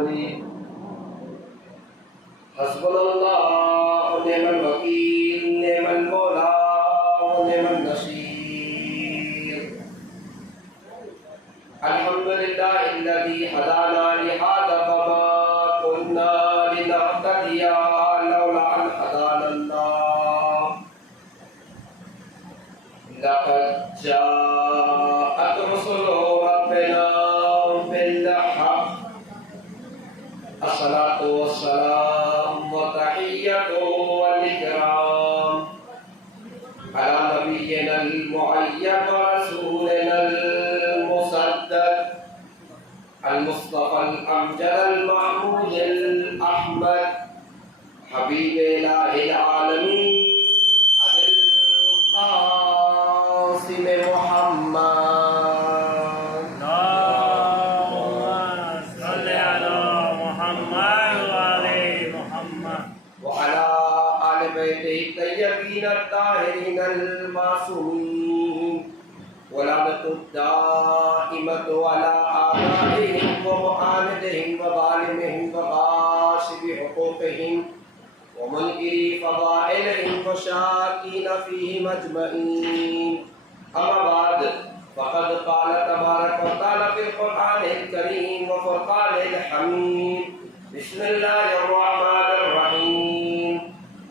رسوله حسبنا الله ونعم الوكيل نعم المولى ونعم النصير الحمد لله الذي هدانا لهذا وما كنا لنهتدي لولا أن هدانا الله لقد جاءت رسل ربنا بالحق الصلاة والسلام وتحية والإكرام على نبينا المعين ورسولنا المسدد المصطفى الأمجد المحمود الأحمد حبيب إله العالمين أبي القاسم محمد اللهم صل على محمد وعلى محمد وعلى آل بيته الطيبين الطاهرين المعصومين ولعنة الدائمة على آبائهم ومعاندهم وظالمهم وغاصب حقوقهم ومنكري فضائلهم وشاكين فيهم أجمعين أما بعد فقد قال تبارك وتعالى في القرآن الكريم وفرقانه الحميد بسم الله الرحمن الرحيم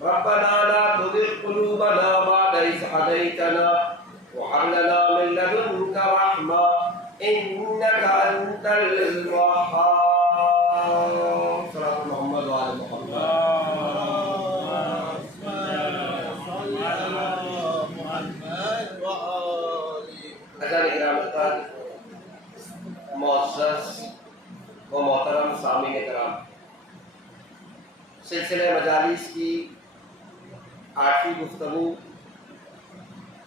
ربنا لا تزغ قلوبنا بعد إذ هديتنا وهب لنا من لدنك رحمة إنك أنت الوهاب صلى محمد وعلى محمد معزز و محترم سامعین کرام، سلسلہ مجالس کی 8ویں گفتگو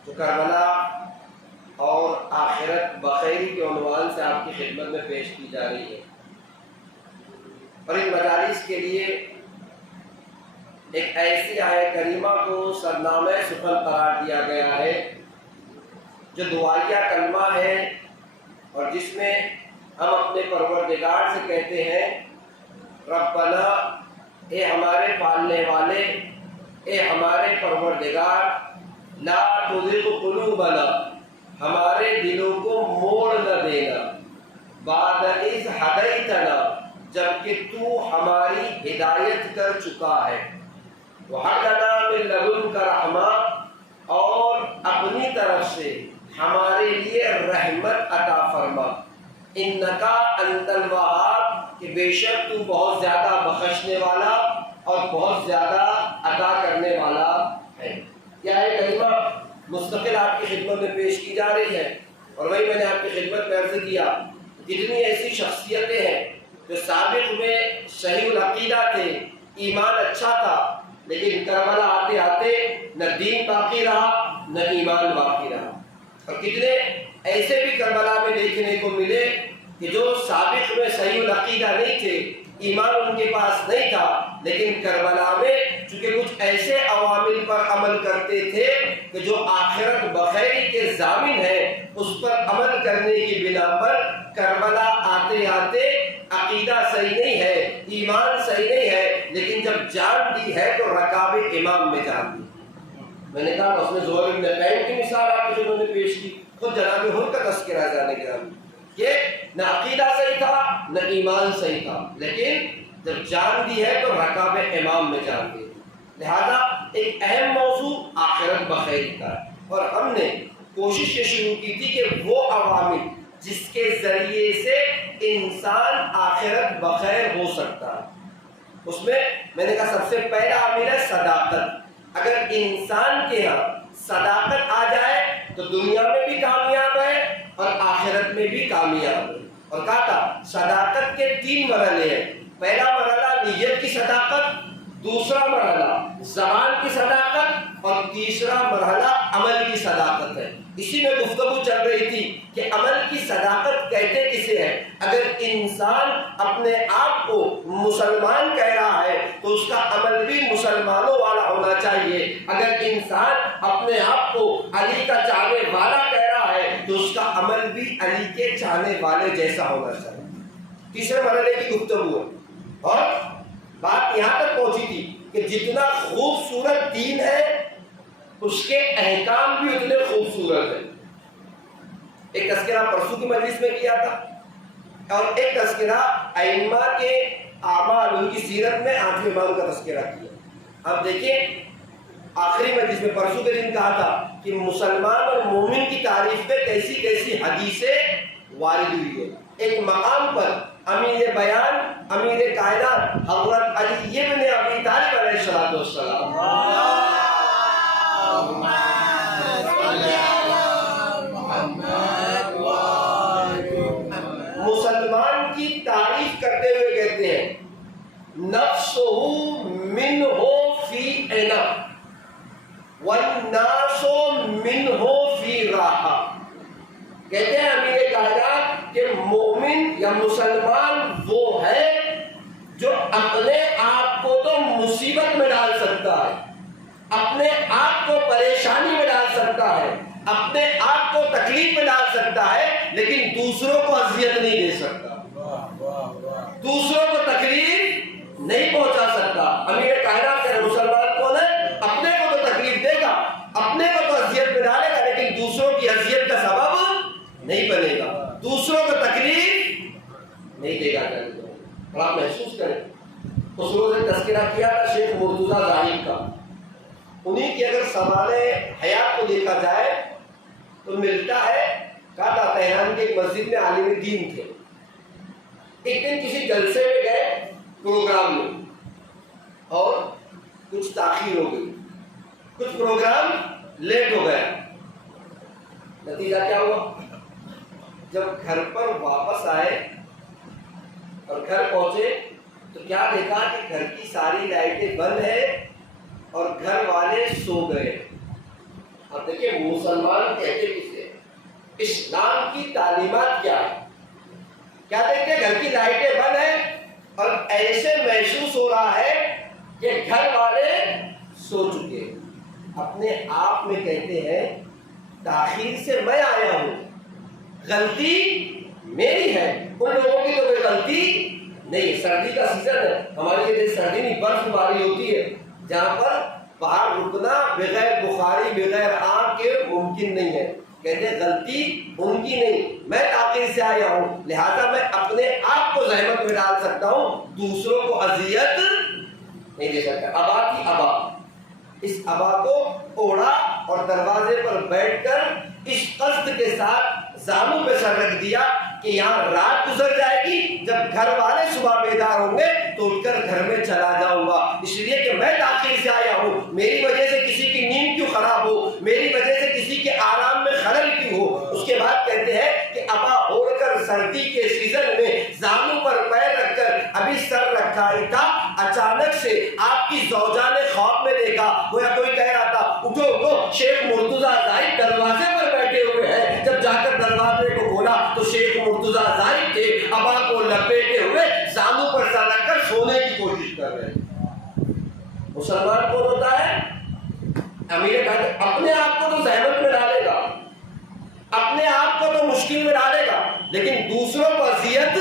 جو کربلا اور آخرت بخیری کے عنوان سے آپ کی خدمت میں پیش کی جا رہی ہے، اور ان مجالس کے لیے ایک ایسی آیت کریمہ کو سرنامہ سخن قرار دیا گیا ہے جو دعائیہ کلمہ ہے، اور جس میں ہم اپنے پروردگار سے کہتے ہیں ربنا، اے ہمارے پالنے والے، اے ہمارے پروردگار، لا تزغ قلوبنا، ہمارے دلوں کو موڑ نہ دینا، بعد اذ ہدیتنا، جبکہ تو ہماری ہدایت کر چکا ہے، وہب لنا من لدنک رحمہ، اور اپنی طرف سے ہمارے لیے رحمت عطا فرما، انکا انت الوہاب، کہ بے شک تو بہت زیادہ بخشنے والا اور بہت زیادہ عطا کرنے والا ہے۔ یہ آیت کریمہ مستقل آپ کی خدمت میں پیش کی جا رہی ہے، اور وہی میں نے آپ کی خدمت میں عرض کیا کتنی ایسی شخصیتیں ہیں جو سابق میں صحیح العقیدہ تھے، ایمان اچھا تھا، لیکن کربلا آتے آتے نہ دین باقی رہا نہ ایمان باقی رہا، اور کتنے ایسے بھی کربلا میں دیکھنے کو ملے کہ جو سابق میں صحیح العقیدہ نہیں تھے، ایمان ان کے پاس نہیں تھا، لیکن کربلا میں چونکہ کچھ ایسے عوامل پر عمل کرتے تھے کہ جو آخرت بخیری کے ضامن ہیں، اس پر عمل کرنے کی بنا پر کربلا آتے آتے عقیدہ صحیح نہیں ہے، ایمان صحیح نہیں ہے، لیکن جب جان دی ہے تو رکاب امام میں جان دی۔ میں نے کہا اس نے زہر بن قیم کی مثال آپ کو جنہوں نے پیش کی، خود جناب حر کا تذکرہ جانے کے نام کہ نہ عقیدہ صحیح تھا نہ ایمان صحیح تھا، لیکن جب جان دی ہے تو رکاب امام میں جان دی۔ لہذا ایک اہم موضوع آخرت بخیر کا ہے، اور ہم نے کوشش یہ شروع کی تھی کہ وہ عوامل جس کے ذریعے سے انسان آخرت بخیر ہو سکتا ہے، اس میں نے کہا سب سے پہلا عامل ہے صداقت۔ اگر انسان کے ہاں صداقت آ جائے تو دنیا میں بھی کامیاب ہے اور آخرت میں بھی کامیاب ہے، اور کہا تھا صداقت کے 3 مرحلے ہیں۔ پہلا مرحلہ نیت کی صداقت، دوسرا مرحلہ زبان کی صداقت، اور تیسرا مرحلہ عمل کی صداقت ہے۔ اسی میں گفتگو چل رہی تھی کہ عمل کی صداقت کہتے کسے ہے؟ اگر انسان اپنے آپ کو مسلمان کہہ رہا ہے تو اس کا عمل بھی مسلمانوں والا ہونا چاہیے، اگر انسان اپنے آپ کو علی کا چاہنے والا کہہ رہا ہے تو اس کا عمل بھی علی کے چاہنے والے جیسا ہونا چاہیے۔ تیسرے مرحلے کی گفتگو ہے، اور بات یہاں تک پہنچی تھی کہ جتنا خوبصورت دین ہے اس کے احکام بھی اتنے خوبصورت ہیں۔ ایک تذکرہ پرسوں کی مجلس میں کیا تھا، اور ایک تذکرہ ائمہ کے اعمال، ان کی سیرت میں 8ویں امام کا تذکرہ کیا۔ اب دیکھیں آخری مجلس میں پرسوں کے دن کہا تھا کہ مسلمان اور مومن کی تعریف میں کیسی کیسی حدیثیں وارد ہوئی ہے۔ ایک مقام پر امیر بیان، امیر کائنات حضرت علی ابن ابی طالب علیہ الصلوۃ والسلام مسلمان کی تعریف کرتے ہوئے کہتے ہیں نفسہ منہ فی عنا والناس منہ فی راحہ۔ کہتے ہیں امیر کائنات کہ مومن یا مسلمان وہ ہے جو اپنے آپ کو تو مصیبت میں ڈال سکتا ہے، اپنے آپ کو پریشانی میں ڈال سکتا ہے، اپنے آپ کو تکلیف میں ڈال سکتا ہے، لیکن دوسروں کو اذیت نہیں دے سکتا، دوسروں کو تکلیف نہیں پہنچا سکتا۔ امیر کائنات کہ مسلمان کون ہے؟ اپنے کو تو تکلیف دے گا، اپنے کو تو اذیت میں ڈالے گا، لیکن دوسروں کی اذیت کا سبب نہیں بنے گا، دوسروں کو تکلیف نہیں دے گا۔ اور آپ محسوس کریں، اس روز ایک تذکرہ کیا تھا شیخ مرتضیٰ زاہد کا، انہیں کی اگر سوال حیات کو دیکھا جائے تو ملتا ہے، کہا تھا تہران کے ایک مسجد میں عالم دین تھے، ایک دن کسی جلسے میں گئے پروگرام میں، اور کچھ تاخیر ہو گئی، کچھ پروگرام لیٹ ہو گیا۔ نتیجہ کیا ہوا؟ جب گھر پر واپس آئے اور گھر پہنچے تو کیا دیکھا کہ گھر کی ساری لائٹیں بند ہیں اور گھر والے سو گئے۔ اب دیکھیں مسلمان کہتے کسے؟ اسلام کی تعلیمات کیا ہے؟ کیا دیکھتے گھر کی لائٹیں بند ہیں اور ایسے محسوس ہو رہا ہے کہ گھر والے سو چکے، اپنے آپ میں کہتے ہیں تاخیر سے میں آیا ہوں، غلطی میری ہے، ان لوگوں کی تو کوئی غلطی نہیں۔ سردی کا سیزن ہے، ہماری یہ سردی نہیں برف باری ہوتی ہے، جہاں پر باہر رکنا بغیر بخاری بغیر آگ کے ممکن نہیں ہے۔ کہتے ہیں غلطی ان کی نہیں، میں تاخیر سے آیا ہوں، لہذا میں اپنے آپ کو زحمت میں ڈال سکتا ہوں، دوسروں کو اذیت نہیں دے سکتا۔ ابا کی ابا، اس ابا کو اوڑھا اور دروازے پر بیٹھ کر اس قصد کے ساتھ زانوں پہ سر رکھ دیا کہ یہاں رات گزر جائے گی، جب گھر والے صبح بیدار ہوں گے تو اٹھ کر گھر میں چلا جاؤں گا، اس لیے کہ میں تاخیر سے آیا ہوں، میری وجہ سے کسی کی نیند کیوں خراب ہو، میری وجہ سے کسی کے آرام میں خلل کیوں ہو۔ اس کے بعد کہتے ہیں کہ ابا اوڑھ کر سردی کے سیزن میں زانوں پر پیر رکھ کر ابھی سر رکھا ہی تھا، اچانک سے آپ کی زوجہ نے خواب میں دیکھا، گویا کوئی کہہ رہا تھا اٹھو اٹھو، شیخ مرتضیٰ زاہد دروازے پر بیٹھے ہوئے ہیں۔ جب جا کر دروازے کو کھولا تو شیخ مرتضیٰ زاہد تھے، ابا کو لپیٹے ہوئے زانوں پر سر رکھ کر سونے کی کوشش کر رہے ہیں۔ مسلمان کون ہوتا ہے؟ امیر کہتے اپنے آپ کو تو زحمت میں ڈالے گا، اپنے آپ کو تو مشکل میں ڈالے گا، لیکن دوسروں کو اذیت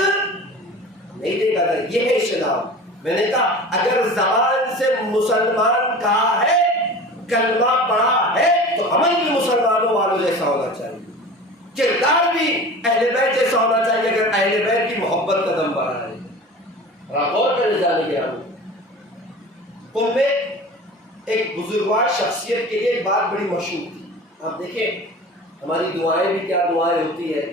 نہیں دے گا۔ یہ ہے اسلام۔ میں نے کہا اگر زبان سے مسلمان کہا ہے، کلمہ پڑھا ہے، تو عمل بھی مسلمانوں والوں جیسا ہونا چاہیے، کردار بھی اہل بیت جیسا ہونا چاہیے، اگر اہل بیت کی محبت قدم بڑھا ہے۔ غور کرنے جانے گیا ہوں، ان میں ایک بزرگوار شخصیت کے لیے ایک بات بڑی مشہور تھی۔ آپ دیکھیں ہماری دعائیں بھی کیا دعائیں ہوتی ہیں،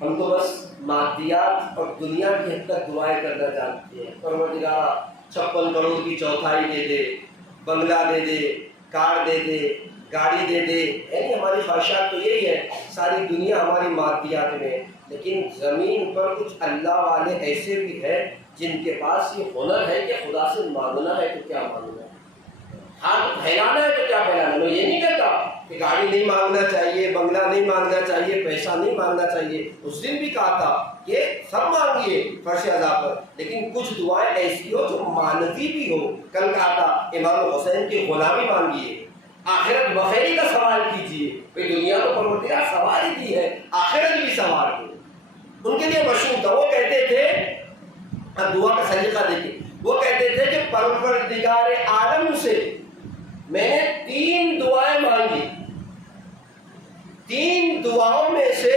ہم تو بس مادیات اور دنیا کی حد تک دعائیں کرنا جانتے ہیں، پروردگار 56 کروڑ کی چوتھائی دے دے، بنگلہ دے دے، کار دے دے، گاڑی دے دے، یعنی ہماری خواہشات تو یہی ہے، ساری دنیا ہماری مادیات میں، لیکن زمین پر کچھ اللہ والے ایسے بھی ہیں جن کے پاس یہ ہنر ہے کہ خدا سے مانگنا ہے تو کیا مانگنا ہے، ہاتھ پھیلانا ہے تو کیا پھیلانا ہے۔ میں یہ نہیں کہتا کہ گاڑی نہیں مانگنا چاہیے، بنگلہ نہیں مانگنا چاہیے، پیسہ نہیں مانگنا چاہیے، اس دن بھی کہا تھا کہ سب مانگیے فرش عزا پر، لیکن کچھ دعائیں ایسی ہو جو مانوی بھی ہو۔ کل کہا تھا امام حسین کی غلامی مانگیے، آخرت بخیری کا سوال کیجیے، بھئی دنیا تو پروردگار سوال ہی دی ہے، آخرت بھی سوال دے۔ ان کے لیے مشہور تھا، وہ کہتے تھے اب دعا کا سلیقہ دیکھیں، وہ کہتے تھے کہ پروردگار عالم سے میں نے 3 دعائیں مانگی، 3 دعاؤں میں سے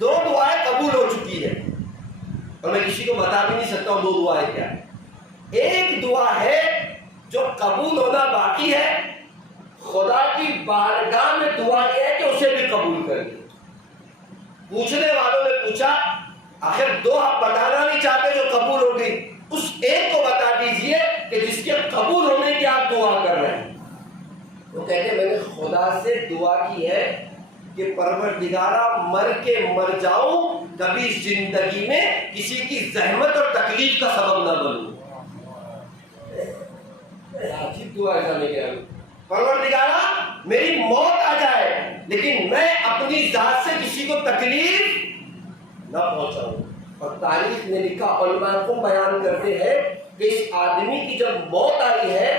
2 دعائیں قبول ہو چکی ہے، اور میں کسی کو بتا بھی نہیں سکتا ہوں 2 دعائیں کیا ہے۔ ایک دعا ہے جو قبول ہونا باقی ہے، خدا کی بارگاہ میں دعا یہ ہے کہ اسے بھی قبول کر لیں۔ پوچھنے والوں نے پوچھا آخر 2 آپ بتانا نہیں چاہتے جو قبول ہو گئی، اس ایک کو بتا دیجئے کہ جس کے قبول ہونے کی آپ دعا کر رہے ہیں۔ وہ کہتے ہیں میں نے خدا سے دعا کی ہے کہ پروردگارہ مر کے مر جاؤں، کبھی زندگی میں کسی کی زحمت اور تکلیف کا سبب نہ بنوں۔ عجیب دعا ہے جانے کے پروردگارہ میری موت آ جائے لیکن میں اپنی ذات سے کسی کو تکلیف نہ پہنچاؤں۔ اور تاریخ نے لکھا، علماء کو بیان کرتے ہیں کہ اس آدمی کی جب موت آئی ہے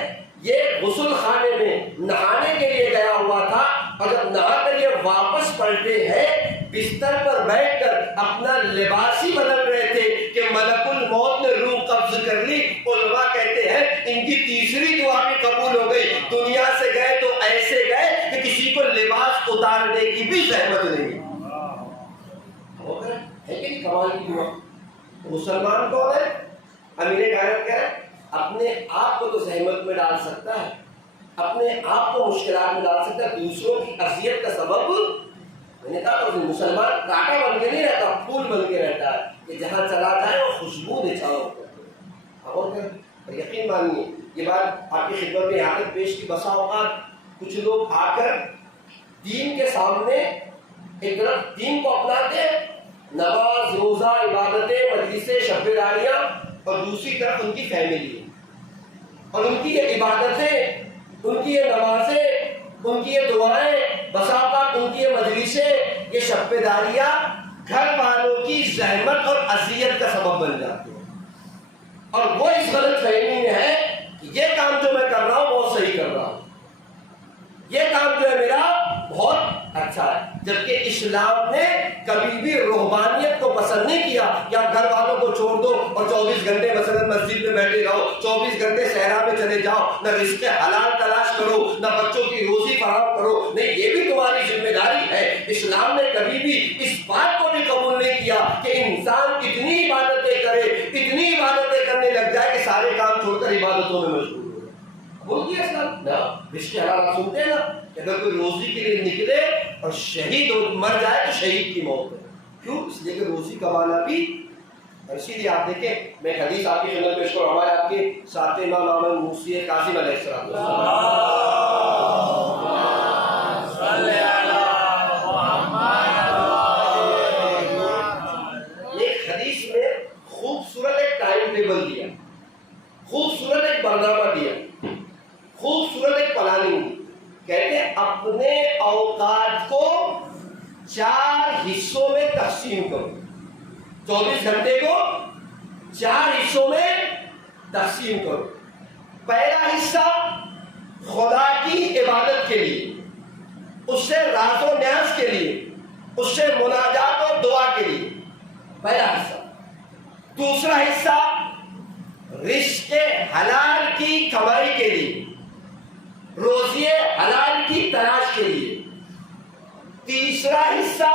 یہ غسل خانے میں نہانے کے لیے گیا ہوا تھا، اور جب نہا کر یہ واپس پلٹے ہیں بستر پر بیٹھ کر اپنا لباس ہی بدل رہے تھے کہ ملک الموت نے روح قبض کر لی۔ علماء کہتے ہیں ان کی تیسری دعا بھی قبول ہو گئی، دنیا سے گئے تو ایسے گئے کہ کسی کو لباس اتارنے کی بھی زحمت نہیں ہو گئے۔ ہے کہ کمال کی دعا؟ مسلمان کون ہے؟ امیر غیرت کہہ رہے اپنے آپ کو تو زحمت میں ڈال سکتا ہے، اپنے آپ کو مشکلات میں ڈال سکتا ہے، دوسروں کی اذیت کا سبب میں نے کہا تو مسلمان کانٹا بن کے نہیں رہتا، پھول بن کے رہتا ہے کہ جہاں چلا جائے وہ خوشبو دے چھاؤ۔ اور یقین مانیے یہ بات آپ کی خدمت میں یہاں تک پیش کی، بسا اوقات کچھ لوگ آ کر دین کے سامنے ایک طرف دین کو اپناتے ہیں، نماز روزہ عبادتیں مجلسیں شب داریاں، اور دوسری طرف ان کی فیملی اور ان کی یہ عبادتیں، ان کی یہ نمازیں، ان کی یہ دعائیں، بسا اوقات ان کی یہ مجلسیں، یہ شب داریاں گھر والوں کی زحمت اور اذیت کا سبب بن جاتی ہیں، اور وہ اس غلط فہمی میں ہے کہ یہ کام جو میں کر رہا ہوں بہت صحیح کر رہا ہوں، یہ کام جو ہے میرا بہت اچھا ہے، جبکہ اسلام نے کبھی بھی رہبانیت کو پسند نہیں کیا کہ آپ گھر والوں کو چھوڑ دو اور 24 گھنٹے مثلا مسجد میں بیٹھے رہو، 24 گھنٹے صحرا میں چلے جاؤ، نہ رزق حلال تلاش کرو، نہ بچوں کی روزی فراہم کرو، نہیں یہ بھی تمہاری ذمہ داری ہے۔ اسلام نے کبھی بھی اس بات کو بھی قبول نہیں کیا کہ انسان اتنی عبادتیں کرے، اتنی عبادتیں کرنے لگ جائے کہ سارے کام چھوڑ کر عبادتوں میں مشغول ہو۔ بول دیا اسلام نا، رزق حلال آپ سنتے ہیں نا، اگر کوئی روزی کے لیے نکلے اور شہید مر جائے تو شہید کی موت ہے، کیوں؟ اس لیے کہ روزی کمانا بھی، اور اسی لیے آپ دیکھیں میں ایک حدیث آپ کی خدمت پیش کروں، ہمارے آپ کے ساتھ امام احمد موسی کاظم علیہ السلام، ایک حدیث میں خوبصورت ایک ٹائم ٹیبل دیا، خوبصورت ایک برنامہ دیا، خوبصورت ایک پلاننگ دی۔ کہتے ہیں اپنے اوقات کو 4 حصوں میں تقسیم کرو، 24 گھنٹے کو 4 حصوں میں تقسیم کرو۔ پہلا حصہ خدا کی عبادت کے لیے، اس سے راز و نیاز کے لیے، اس سے مناجات اور دعا کے لیے، پہلا حصہ۔ دوسرا حصہ رزق حلال کی کمائی کے لیے، روزی حلال کی تلاش کے لیے۔ تیسرا حصہ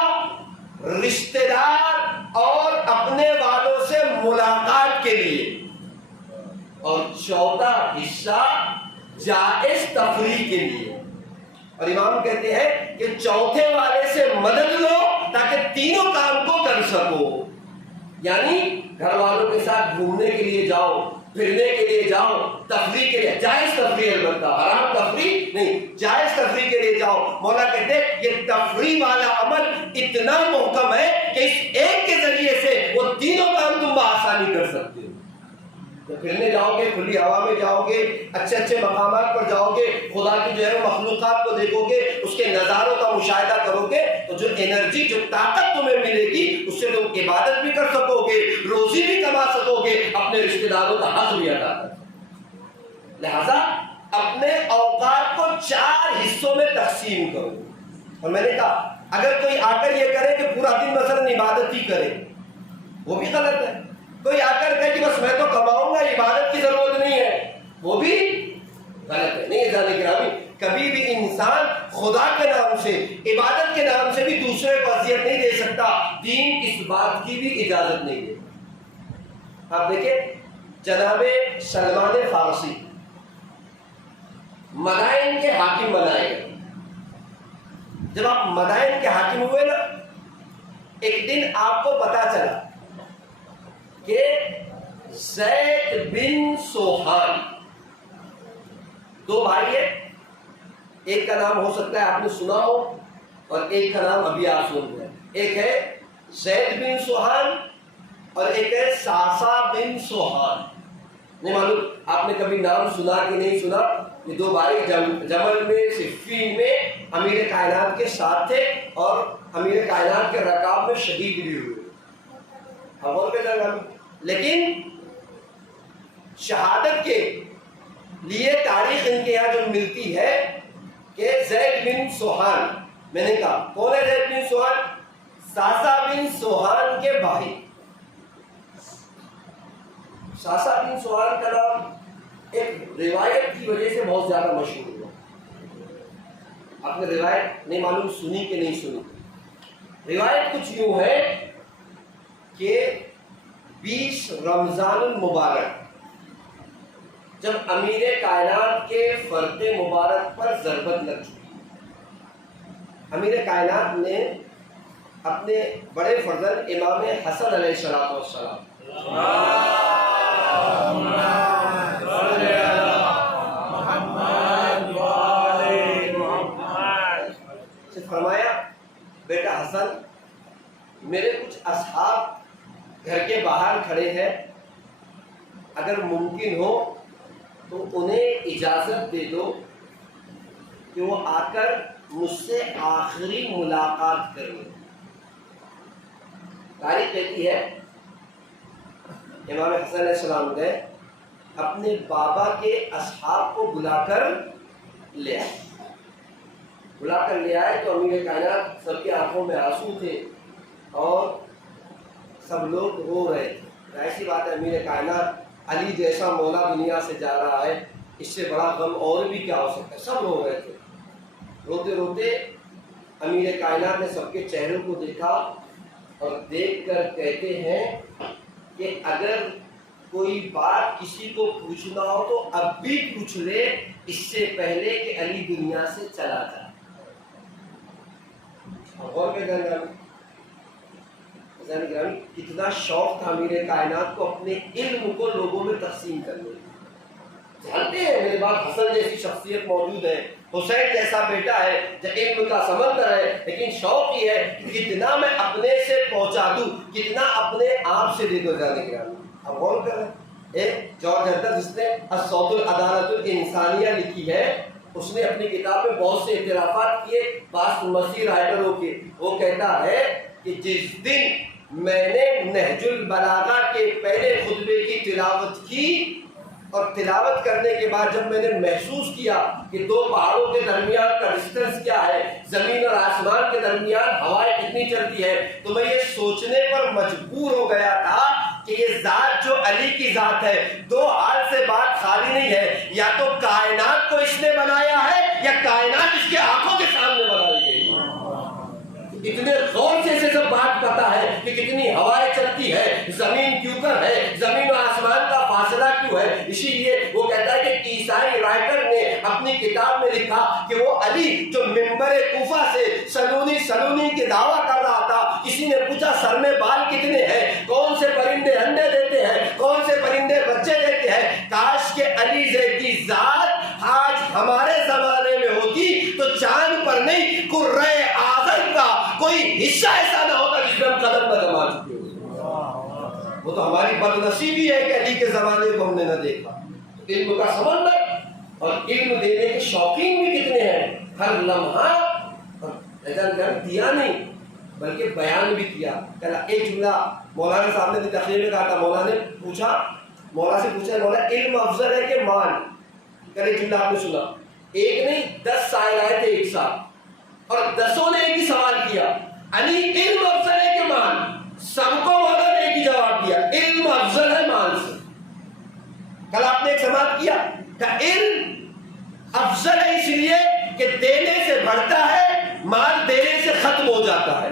رشتہ دار اور اپنے والوں سے ملاقات کے لیے، اور چوتھا حصہ جائز تفریح کے لیے۔ اور امام کہتے ہیں کہ چوتھے والے سے مدد لو تاکہ تینوں کام کو کر سکو، یعنی گھر والوں کے ساتھ گھومنے کے لیے جاؤ، پھرنے کے لیے جاؤ، تفریح کے لیے، جائز تفریح البتہ، حرام تفریح نہیں، جائز تفریح کے لیے جاؤ۔ مولا کہتے ہیں یہ تفریح والا عمل اتنا محکم ہے کہ اس ایک کے ذریعے سے وہ تینوں کام تم بآسانی کر سکتے ہو۔ جب پھرنے جاؤ گے، کھلی ہوا میں جاؤ گے، اچھے اچھے مقامات پر جاؤ گے، خدا کی جو ہے مخلوقات کو دیکھو گے، اس کے نظاروں کا مشاہدہ کرو گے، تو جو انرجی، جو طاقت تمہیں ملے گی اس سے تم عبادت بھی کر سکو گے، روزی بھی کما سکو گے، اپنے رشتہ داروں کا حق بھی ادا کر سکو گے۔ لہذا اپنے اوقات کو 4 حصوں میں تقسیم کرو۔ اور میں نے کہا اگر کوئی آ کر یہ کرے کہ پورا دن مثلا عبادت ہی کرے، وہ بھی غلط ہے۔ کوئی آ کر کہے کہ بس میں تو کماؤں گا، عبادت کی ضرورت نہیں ہے، وہ بھی غلط ہے۔ نہیں جانے گرامی، کبھی بھی انسان خدا کے نام سے، عبادت کے نام سے بھی دوسرے کو اذیت نہیں دے سکتا، دین اس بات کی بھی اجازت نہیں دے۔ آپ دیکھیں جناب سلمان فارسی مدائن کے حاکم بنائے گئے۔ جب آپ مدائن کے حاکم ہوئے نا، ایک دن آپ کو پتا چلا کہ زید بن سوحان، دو بھائی ہیں، ایک کا نام ہو سکتا ہے آپ نے سنا ہو اور ایک کا نام ابھی آپ سن رہے ہیں۔ ایک ہے زید بن سوحان اور ایک ہے ساسا بن سوحان۔ نہیں معلوم آپ نے کبھی نام سنا کہ نہیں سنا؟ یہ دو بھائی جمل میں، صفین میں امیر کائنات کے ساتھ تھے اور امیر کائنات کے رکاب میں شہید بھی ہوئے۔ لیکن شہادت کے لیے تاریخ ان کے یہاں جو ملتی ہے کہ زید بن سوحان، میں نے کہا کون ہے زید بن سوحان؟ ساسا بن سوحان کے بھائی۔ ساسا بن سوحان کا نام ایک روایت کی وجہ سے بہت زیادہ مشہور ہوا۔ آپ نے روایت نہیں معلوم سنی کہ نہیں سنی؟ روایت کچھ یوں ہے کہ 20 رمضان المبارک جب امیر کائنات کے فرق مبارک پر ضربت لگ چکی، امیر کائنات نے اپنے بڑے فرزند امام حسن علیہ السلام سے فرمایا، بیٹا حسن، میرے کچھ اصحاب گھر کے باہر کھڑے ہیں، اگر ممکن ہو تو انہیں اجازت دے دو کہ وہ آ کر مجھ سے آخری ملاقات کر لیں۔ تاریخ کہتی ہے امام حسن علیہ السلام گئے، اپنے بابا کے اصحاب کو بلا کر لے آئے تو امیر کائنات سب کی آنکھوں میں آنسو تھے اور سب لوگ رو رہے تھے۔ ایسی بات ہے، امیر کائنات علی جیسا مولا دنیا سے جا رہا ہے، اس سے بڑا غم اور بھی کیا ہو سکتا ہے؟ سب رو رہے تھے۔ روتے روتے امیر کائنات نے سب کے چہروں کو دیکھا اور دیکھ کر کہتے ہیں کہ اگر کوئی بات کسی کو پوچھنا ہو تو اب بھی پوچھ لے، اس سے پہلے کہ علی دنیا سے چلا جائے۔ غور پہ گرامی کتنا شوق تھا امیر کائنات کو اپنے علم کو لوگوں میں تقسیم کرنے۔ جانتے ہیں میرے بعد حسن جیسی شخصیت موجود ہے، حسین جیسا بیٹا ہے جو علم کا سمندر ہے، لیکن شوق یہ ہے کہ کتنا میں اپنے سے پہنچا دوں، کتنا اپنے آپ سے دے دو۔ جانے گرامی اب غور کریں، ایک جارج ہرٹر جس نے الصوت العدالت الانسانیہ لکھی ہے، اس نے اپنی کتاب میں بہت سے اعترافات کیے بعض مسیح رائٹروں کے۔ وہ کہتا ہے کہ جس دن میں نے نہج البلاغہ کے پہلے خطبے کی تلاوت کی اور تلاوت کرنے کے بعد جب میں نے محسوس کیا کہ دو پہاڑوں کے درمیان کا ڈسٹنس کیا ہے، زمین اور آسمان کے درمیان ہوائیں کتنی چلتی ہے، تو میں یہ سوچنے پر مجبور ہو گیا تھا کہ یہ ذات جو علی کی ذات ہے، دو حال سے بات خالی نہیں ہے، یا تو کائنات کو اس نے بنایا ہے یا کائنات اس کے آنکھوں کے سامنے بنائی گئی۔ اتنے غور سے اسے سب بات پتا ہے کہ کتنی ہوائیں چلتی ہے، زمین کیوں کر ہے، زمین و آسمان کا فاصلہ کیوں ہے۔ اسی لیے وہ کہتا ہے کہ عیسائی رائٹر نے اپنی کتاب میں لکھا کہ وہ علی جو ممبر کوفہ سے سلونی کے دعویٰ کر رہا تھا، کسی نے پوچھا سر میں بال کتنے ہیں، کون سے پرندے انڈے دیتے ہیں، کون سے پرندے بچے دیتے ہیں، کاش کہ علی جیسی ذات آج ہمارے زمانے میں ہوتی تو چاند پر نہیں کرۂ اعظم کا کوئی حصہ ایسا نہ ہوتا جس میں ہم قدم نہ جما چکے ہوتے۔ وہ تو ہماری بدنصیبی ہے کہ علی کے زمانے کو ہم نے نہ دیکھا۔ علم کا سمندر اور علم دینے کے شوقین بھی کتنے ہیں، ہر لمحہ دیا نہیں بلکہ بیان بھی کیا۔ ایک جملہ مولانا صاحب نے بھی تقریر میں کہا تھا، مولا سے پوچھا مولا علم افضل ہے کہ مال؟ ایک جملہ آپ نے سنا، ایک نہیں 10 سائل آئے تھے ایک ساتھ اور 10 نے ایک ہی سوال کیا، علی علم افضل ہے کہ مال؟ سب کو مولا نے ایک ہی جواب دیا، علم افضل آپ نے ایک سماعت کیا کہ علم افضل ہے اس لیے کہ دینے سے بڑھتا ہے، مال دینے سے ختم ہو جاتا ہے۔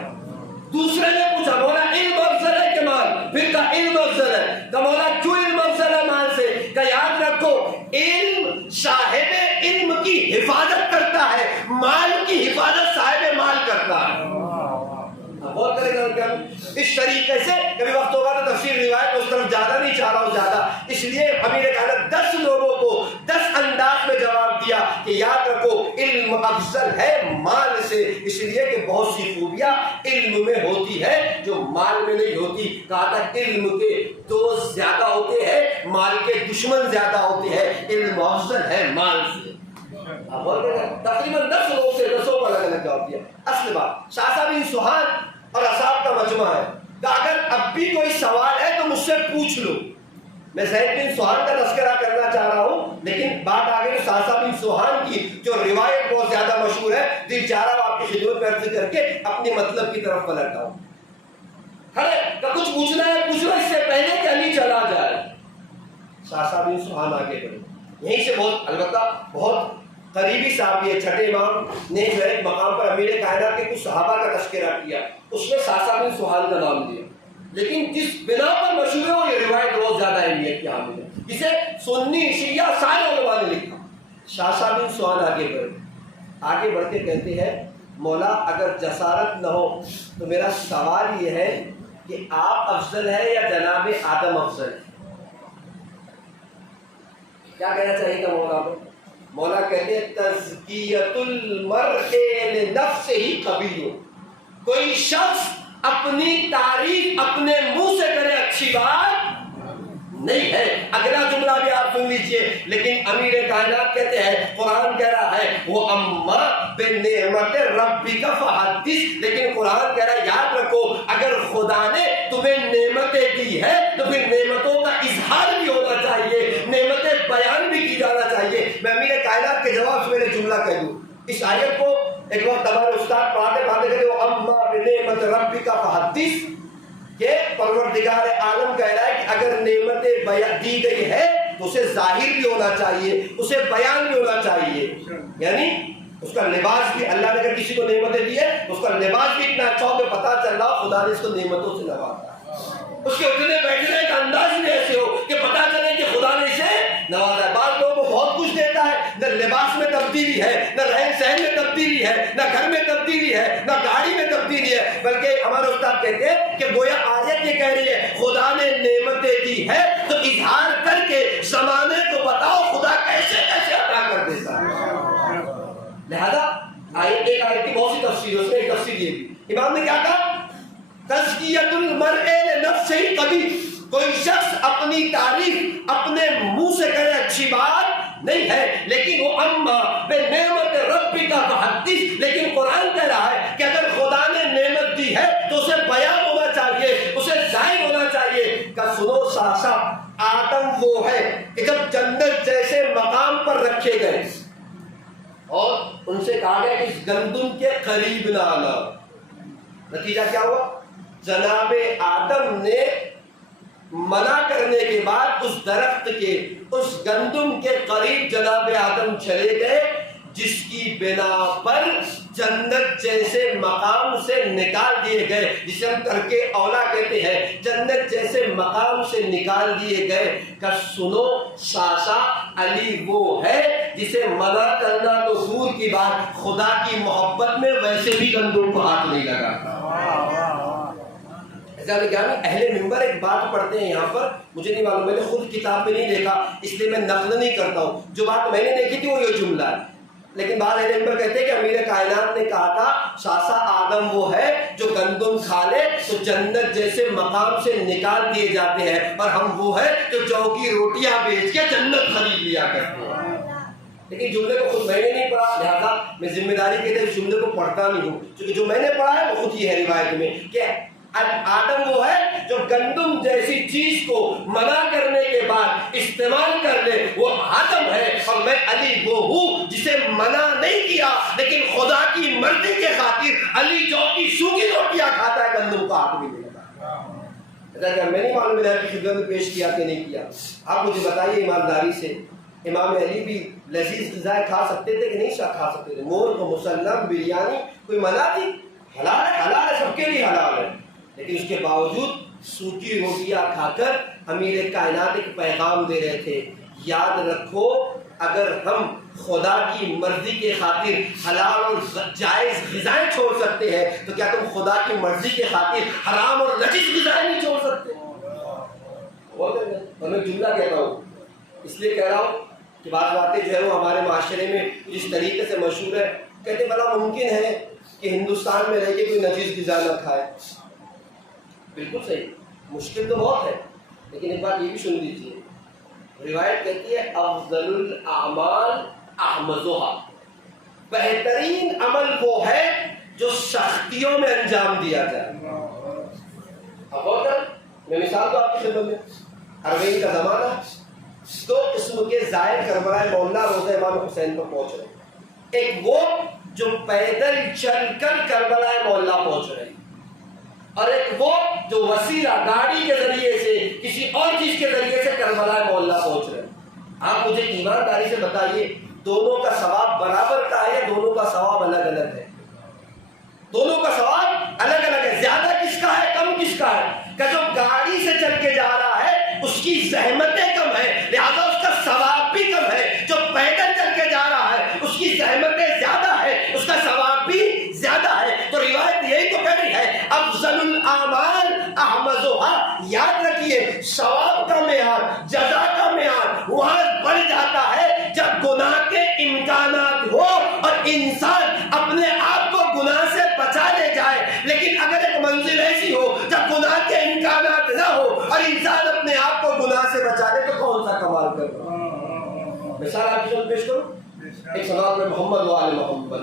دوسرے نے پوچھا مولا علم افضل ہے کہ مال؟ پھر کہا علم افضل ہے۔ کہ مولا کیوں علم افضل ہے مال سے؟ کہ یاد رکھو علم صاحب علم کی حفاظت کرتا ہے، مال کی حفاظت صاحب مال کرتا ہے۔ بہت کرے گا اس طریقے سے، کبھی وقت ہوگا تو تفسیر روایت اس طرف زیادہ نہیں چاہ رہا ہوں زیادہ، اس لیے امیر کائنات 10 لوگوں کو 10 انداز میں جواب دیا کہ یاد رکھو علم افضل ہے مال سے، اس لیے کہ بہت سی خوبیاں علم میں ہوتی ہے جو مال میں نہیں ہوتی۔ کہا تھا علم کے دوست زیادہ ہوتے ہیں، مال کے دشمن زیادہ ہوتے ہیں، علم افضل ہے مال سے۔ تقریباً 10 لوگوں سے 10 کو الگ الگ جواب دیا۔ اصل بات شاہ بن سوہان اور اصحاب کا مجمع ہے کہ اگر اب بھی کوئی سوال ہے تو مجھ سے پوچھ لو۔ میں زید بن سوہان کا تذکرہ کرنا چاہ رہا ہوں، لیکن بات آگے شاہ بن سوہان کی جو روایت بہت زیادہ مشہور ہے، دل چاہ رہا ہوں آپ کی خدمت میں عرض کر کے اپنی مطلب کی طرف پلٹتا ہوں۔ کچھ پوچھنا ہے پوچھ لو، اس سے پہلے کہ علی چلا جائے۔ شاہ بن سوہان آگے بڑھے، یہیں سے بہت البتہ بہت قریبی صاحب یہ چھٹے امام نے جو ایک مقام پر امیر کائنات کے کچھ صحابہ کا تذکرہ کیا، اس میں شاہ بن سوہان کا نام دیا، لیکن جس بنا پر مشہور ہے وہ یہ روایت بہت زیادہ اہمیت کی حامل ہے، جسے سنی شیعہ سارے علماء نے لکھا۔ شاہ بن سوہان آگے بڑھ کے کہتے ہیں مولا اگر جسارت نہ ہو تو میرا سوال یہ ہے کہ آپ افضل ہے یا جناب آدم افضل ہے؟ کیا کہنا چاہیے گا مولا کو؟ مولا کہتے ہیں تزکیۃ المرء لنفسہ قبیح، کوئی شخص اپنی تعریف اپنے منہ سے کرے اچھی بات نہیں ہے۔ اگلا جملہ بھی آپ سن لیجئے، لیکن امیر کائنات کہتے ہیں قرآن کہہ رہا ہے وہ اما بنعمت ربک فحدث، لیکن قرآن کہہ رہا ہے یاد رکھو اگر خدا نے تمہیں نعمتیں دی ہے تو پھر نعمتوں کا اظہار بھی ہونا چاہیے، نعمتیں بیان بھی کی جانا چاہیے۔ میں امیر کائنات کے جواب سے میرے جملہ کہہ دوں، اس آیت کو ایک وقت ہمارے استاد پڑھاتے کہتے وہ اما بنعمت ربک فحدث، کہ پروردگار عالم کہہ رہا ہے کہ اگر نعمتیں دی گئی ہے تو اسے ظاہر بھی ہونا چاہیے، اسے بیان بھی ہونا چاہیے، یعنی اس کا لباس بھی، اللہ نے اگر کسی کو نعمتیں دی ہے اس کا لباس بھی اتنا اچھا ہو کہ پتہ چل رہا ہو خدا نے اس کو نعمتوں سے نوازا، اس کے اٹھنے بیٹھنے کا انداز بھی ایسے ہو کہ پتہ چلے کہ خدا نے اسے نوازا ہے۔ بعض لوگوں کو بہت کچھ دیتا ہے، نہ لباس میں تبدیلی ہے، نہ رہن سہن میں تبدیلی ہے، نہ گھر میں تبدیلی ہے، نہ گاڑی میں تبدیلی ہے، بلکہ ہمارے استاد کہتے ہیں کہ گویا آیت یہ کہہ رہی ہے خدا نے نعمتیں دی ہے تو اظہار کر کے زمانے کو بتاؤ خدا کیسے کیسے عطا کر دیتا ہے۔ لہذا ایک آیت کی بہت سی تفسیر، اس میں ایک تفسیر یہ بھی امام نے کیا کہا تزکیۃ المرء لنفسہ قبیح، کوئی شخص اپنی تعریف اپنے منہ سے کرے اچھی بات نہیں ہے، لیکن وہ اما بنعمت ربک فحدث، لیکن قرآن کہہ رہا ہے کہ اگر خدا نے نعمت دی ہے تو اسے بیان ہونا چاہیے، اسے ظاہر ہونا چاہیے۔ کہ سنو ساسا آدم وہ ہے کہ جب جنت جیسے مقام پر رکھے گئے اور ان سے کہا گیا کہ اس گندم کے قریب نہ آنا، نتیجہ کیا ہوا؟ جناب آدم نے منع کرنے کے بعد اس درخت کے اس گندم کے قریب جناب آدم چلے گئے، جس کی بنا پر جنت جیسے مقام سے نکال دیے گئے، جسے ہم ترک اولا کہتے ہیں، جنت جیسے مقام سے نکال دیے گئے۔ کہ سنو ساسا علی وہ ہے جسے منع کرنا تو دور کی بات، خدا کی محبت میں ویسے بھی گندم کو ہاتھ نہیں لگاتا۔ اہل منبر ایک بات پڑھتے ہیں یہاں پر، مجھے نہیں معلوم، میں نے خود کتاب میں نہیں دیکھا اس لیے میں نقل نہیں کرتا ہوں، جو بات میں نے دیکھی تھی وہ یہ جملہ ہے، لیکن بعض اہل منبر کہتے ہیں کہ امیر کائنات نے کہا تھا شاسا آدم وہ ہے جو گندم کھا لے تو جنت جیسے مقام سے نکال دیے جاتے ہیں، اور ہم وہ ہے جو جو کی روٹیاں بیچ کے جنت خرید لیا کرتے ہیں۔ لیکن جملے کو خود میں نے نہیں پڑھا، لہٰذا میں ذمہ داری کے تحت جملے کو پڑھتا نہیں ہوں، کیونکہ جو میں نے پڑھا ہے وہ خود یہ ہے روایت میں کہ آدم وہ ہے جو گندم جیسی چیز کو منع کرنے کے بعد استعمال کر لے، وہ آدم ہے، اور میں علی وہ ہوں جسے منع نہیں کیا لیکن خدا کی مرضی کے خاطر علی جو کی سوکھی روٹیاں کھاتا ہے، گندم کا ہاتھ بھی نہیں لگا۔ میں نہیں معلوم ہے کہ خدمت میں پیش کیا کہ نہیں کیا. آپ مجھے بتائیے ایمانداری سے, امام علی بھی لذیذ غذائیں کھا سکتے تھے کہ نہیں کھا سکتے تھے؟ مرغ مسلم بریانی کوئی منع تھی؟ حلال ہے, سب کے لیے حلال ہے. لیکن اس کے باوجود سوکھی روٹیاں کھا کر امیر کائنات ایک پیغام دے رہے تھے, یاد رکھو اگر ہم خدا کی مرضی کے خاطر حلال اور جائز غذائیں چھوڑ سکتے ہیں تو کیا تم خدا کی مرضی کے خاطر حرام اور نجس غذائیں نہیں چھوڑ سکتے؟ میں جملہ کہتا ہوں, اس لیے کہہ رہا ہوں کہ بعض باتیں جو ہے وہ ہمارے معاشرے میں جس طریقے سے مشہور ہے, کہتے بھلا ممکن ہے کہ ہندوستان میں رہ کے کوئی نجس غذا نہ کھائے. بالکل صحیح, مشکل تو بہت ہے, لیکن ایک بات یہ بھی سن لیجیے, روایت کہتی ہے افضل الاعمال احمدها, بہترین عمل وہ ہے جو سختیوں میں انجام دیا جائے. اب اور میں مثال تو آپ کی خدمت میں, عربین کا زمانہ, 2 قسم کے زائر کربلا مولا روزہ امام حسین پر پہنچ رہے ہیں. ایک وہ جو پیدل چل کر کربلا مولا پہنچ رہے ہیں, اور ایک وہ جو وسیلہ گاڑی کے ذریعے سے کسی اور چیز کے ذریعے سے کربلا مولا پہنچ رہے ہیں. آپ مجھے ایمانداری سے بتائیے دونوں کا ثواب برابر کا ہے یا دونوں کا ثواب الگ الگ ہے؟ دونوں کا ثواب الگ الگ ہے. زیادہ کس کا ہے, کم کس کا ہے؟ کہ جو گاڑی سے چل کے جا رہا ہے اس کی زحمتیں کم ہیں, لہذا اس کا ثواب بھی کم ہے. جو پیدل چل کے جا رہا ہے اس کی زحمتیں زیادہ ہے, اس کا ثواب بھی زیادہ ہے. تو روایت یہی تو کہہ رہی ہے افضل الاعمال احمدها. یاد رکھیے ثواب کا معیار, جزا کا معیار وہاں بڑھ جاتا ہے جب گناہ کے امکانات ہو اور انسان اپنے آپ کو گناہ سے بچا لے جائے. لیکن اگر ایک منزل ایسی ہو جب گناہ کے امکانات نہ ہو اور انسان اپنے آپ کو گناہ سے بچا لے تو کون سا کمال کر رہا ہے؟ مثال آپ کی پیش کروں, ایک سلام میں محمد و آل محمد.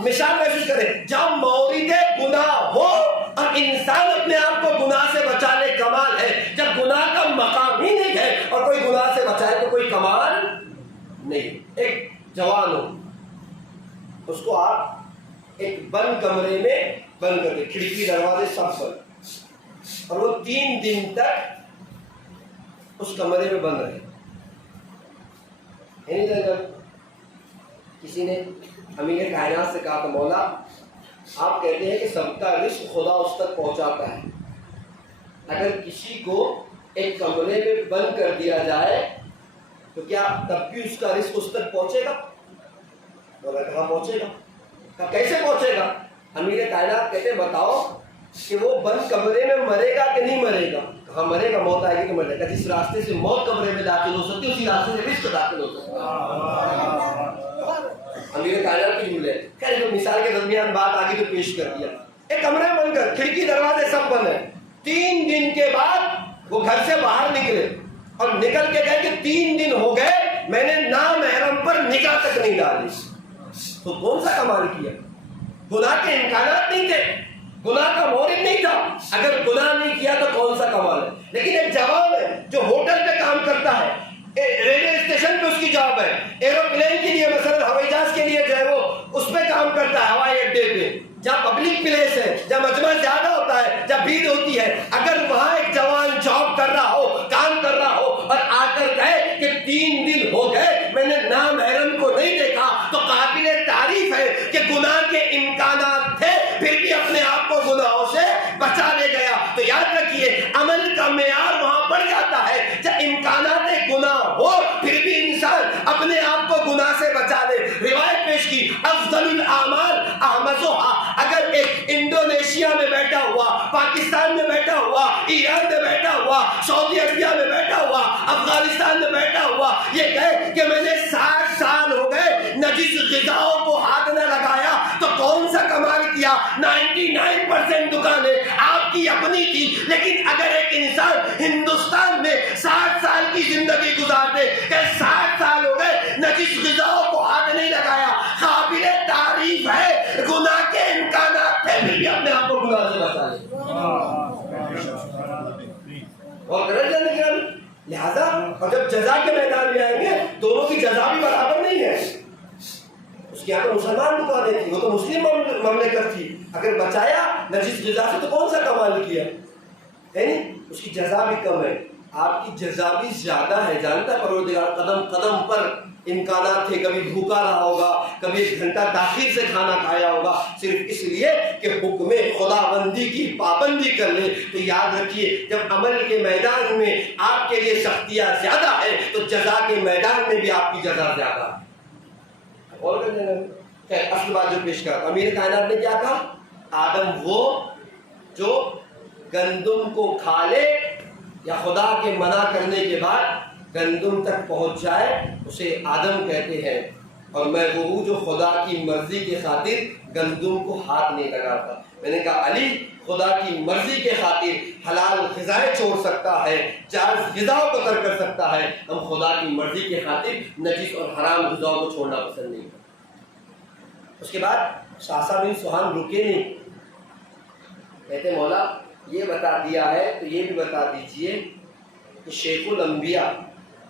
مثال محسوس کریں جب مورد گناہ ہو اور انسان اپنے آپ کو گناہ سے بچا لے کمال ہے. جب گناہ کا مقام ہی نہیں ہے اور کوئی گناہ سے بچائے تو کوئی کمال نہیں. ایک جوان ہو, اس کو آپ ایک بند کمرے میں بند کر دیں, کھڑکی دروازے سب بند, اور وہ 3 دن تک اس کمرے میں بند رہے. کسی نے امیر کائنات سے کہا تو مولا آپ کہتے ہیں کہ سب کا رزق خدا اس تک پہنچاتا ہے, اگر کسی کو ایک کمرے میں بند کر دیا جائے تو کیا تب بھی اس کا رزق اس تک پہنچے گا؟ مولا کہاں پہنچے گا؟ کہا کیسے پہنچے گا؟ امیر کائنات کہتے بتاؤ کہ وہ بند کمرے میں مرے گا کہ نہیں مرے گا؟ کہاں مرے گا, موت آئے گی کہ مرے گا. جس راستے سے موت کمرے میں داخل ہو سکتی اسی راستے سے رزق داخل ہو سکتا. امیر کائنات کی جملے. خیر مثال کے درمیان بات آگے تو پیش کر دیا. ایک کمرے میں بند کر, کھڑکی دروازے سب بند ہیں. 3 دن کے بعد وہ گھر سے باہر نکلے اور نکل کے گئے کہ 3 دن ہو گئے میں نے نامحرم پر نگاہ تک نہیں ڈالی. تو کون سا کمال کیا؟ گناہ کے امکانات نہیں تھے, گناہ کا مورد نہیں تھا. اگر گناہ نہیں کیا تو کون سا کمال ہے؟ لیکن ایک جوان ہے جو ہوٹل پہ کام کرتا ہے, ریلوے اسٹیشن پہ اس کی جاب ہے, ایروپلین کے لیے مثلا ہوائی جہاز کے لیے جو ہے وہ اس پہ کام کرتا ہے ہوائی اڈے پہ, جہاں پبلک پلیس ہے, جہاں مجمع زیادہ ہوتا ہے, جہاں بھیڑ ہوتی ہے. اگر وہاں ایک جوان جاب کر رہا ہو, کام کر رہا ہو اور آ کر کہے کہ 3 دن ہو گئے میں نے نامحرم کو نہیں دیکھا تو قابل تعریف ہے کہ گناہ کے امکانات تھے پھر بھی اپنے آپ کو گناہوں سے بچا لے گیا. تو یاد رکھیے عمل کا معیار وہاں بڑھ جاتا ہے جب امکانات گناہ ہو پھر بھی انسان اپنے آپ کو گناہ سے بچا لے. روایت پیش کی افضل الاعمال احمدها. اگر ایک انڈونیشیا میں بیٹھا ہوا, پاکستان میں بیٹھا ہوا, ایران میں بیٹھا ہوا, سعودی عربیہ میں بیٹھا ہوا, افغانستان میں بیٹھا ہوا یہ کہے کہ میں نے 60 سال ہو گئے نجس غذاؤں کو ہاتھ نہ لگایا تو کون سا کمال کیا؟ 99% دکانیں آپ کی اپنی تھی. لیکن اگر ایک انسان ہندوستان میں 60 سال کی زندگی گزار دے کہ 60 سال ہو گئے نجس غذاؤں کو ہاتھ نہیں لگایا, قابل تعریف ہے. گناہ کے امکانات تھے پھر بھی اپنے آپ کو گناہ سے بچا لے. اور لہذا اور جب جزا کے میدان میں آئیں گے دونوں کی جزا بھی برابر نہیں ہے. اس کے یہاں تو مسلمان دکانیں تھی, وہ تو مسلم مملکت تھی, اگر بچایا نجس غذا سے تو کون سا کمال کیا ہے نہیں, اس کی جزا بھی کم ہے. آپ کی جزا بھی زیادہ ہے. جانتا ہے پروردگار قدم قدم پر امکانات تھے, کبھی بھوکا رہا ہوگا, کبھی 1 گھنٹہ تاخیر سے کھانا کھایا ہوگا, صرف اس لیے کہ حکم خداوندی کی پابندی کر لے. تو یاد رکھیے جب عمل کے میدان میں آپ کے لیے سختیاں زیادہ ہیں تو جزا کے میدان میں بھی آپ کی جزا زیادہ ہے. اور اصل بات جو پیش کر امیر کائنات نے کیا کہا, آدم وہ جو گندم کو کھا لے یا خدا کے منع کرنے کے بعد گندم تک پہنچ جائے اسے آدم کہتے ہیں, اور میں وہ ہوں جو خدا کی مرضی کے خاطر گندم کو ہاتھ نہیں لگاتا. میں نے کہا علی خدا کی مرضی کے خاطر حلال غذائیں چھوڑ سکتا ہے, جائز غذاؤں کو ترک کر سکتا ہے, ہم خدا کی مرضی کے خاطر نجس اور حرام غذاؤں کو چھوڑنا پسند نہیں کرتے. اس کے بعد شاہ بن سہان رکے نہیں, کہتے مولا یہ بتا دیا ہے تو یہ بھی بتا دیجئے کہ شیخ الانبیاء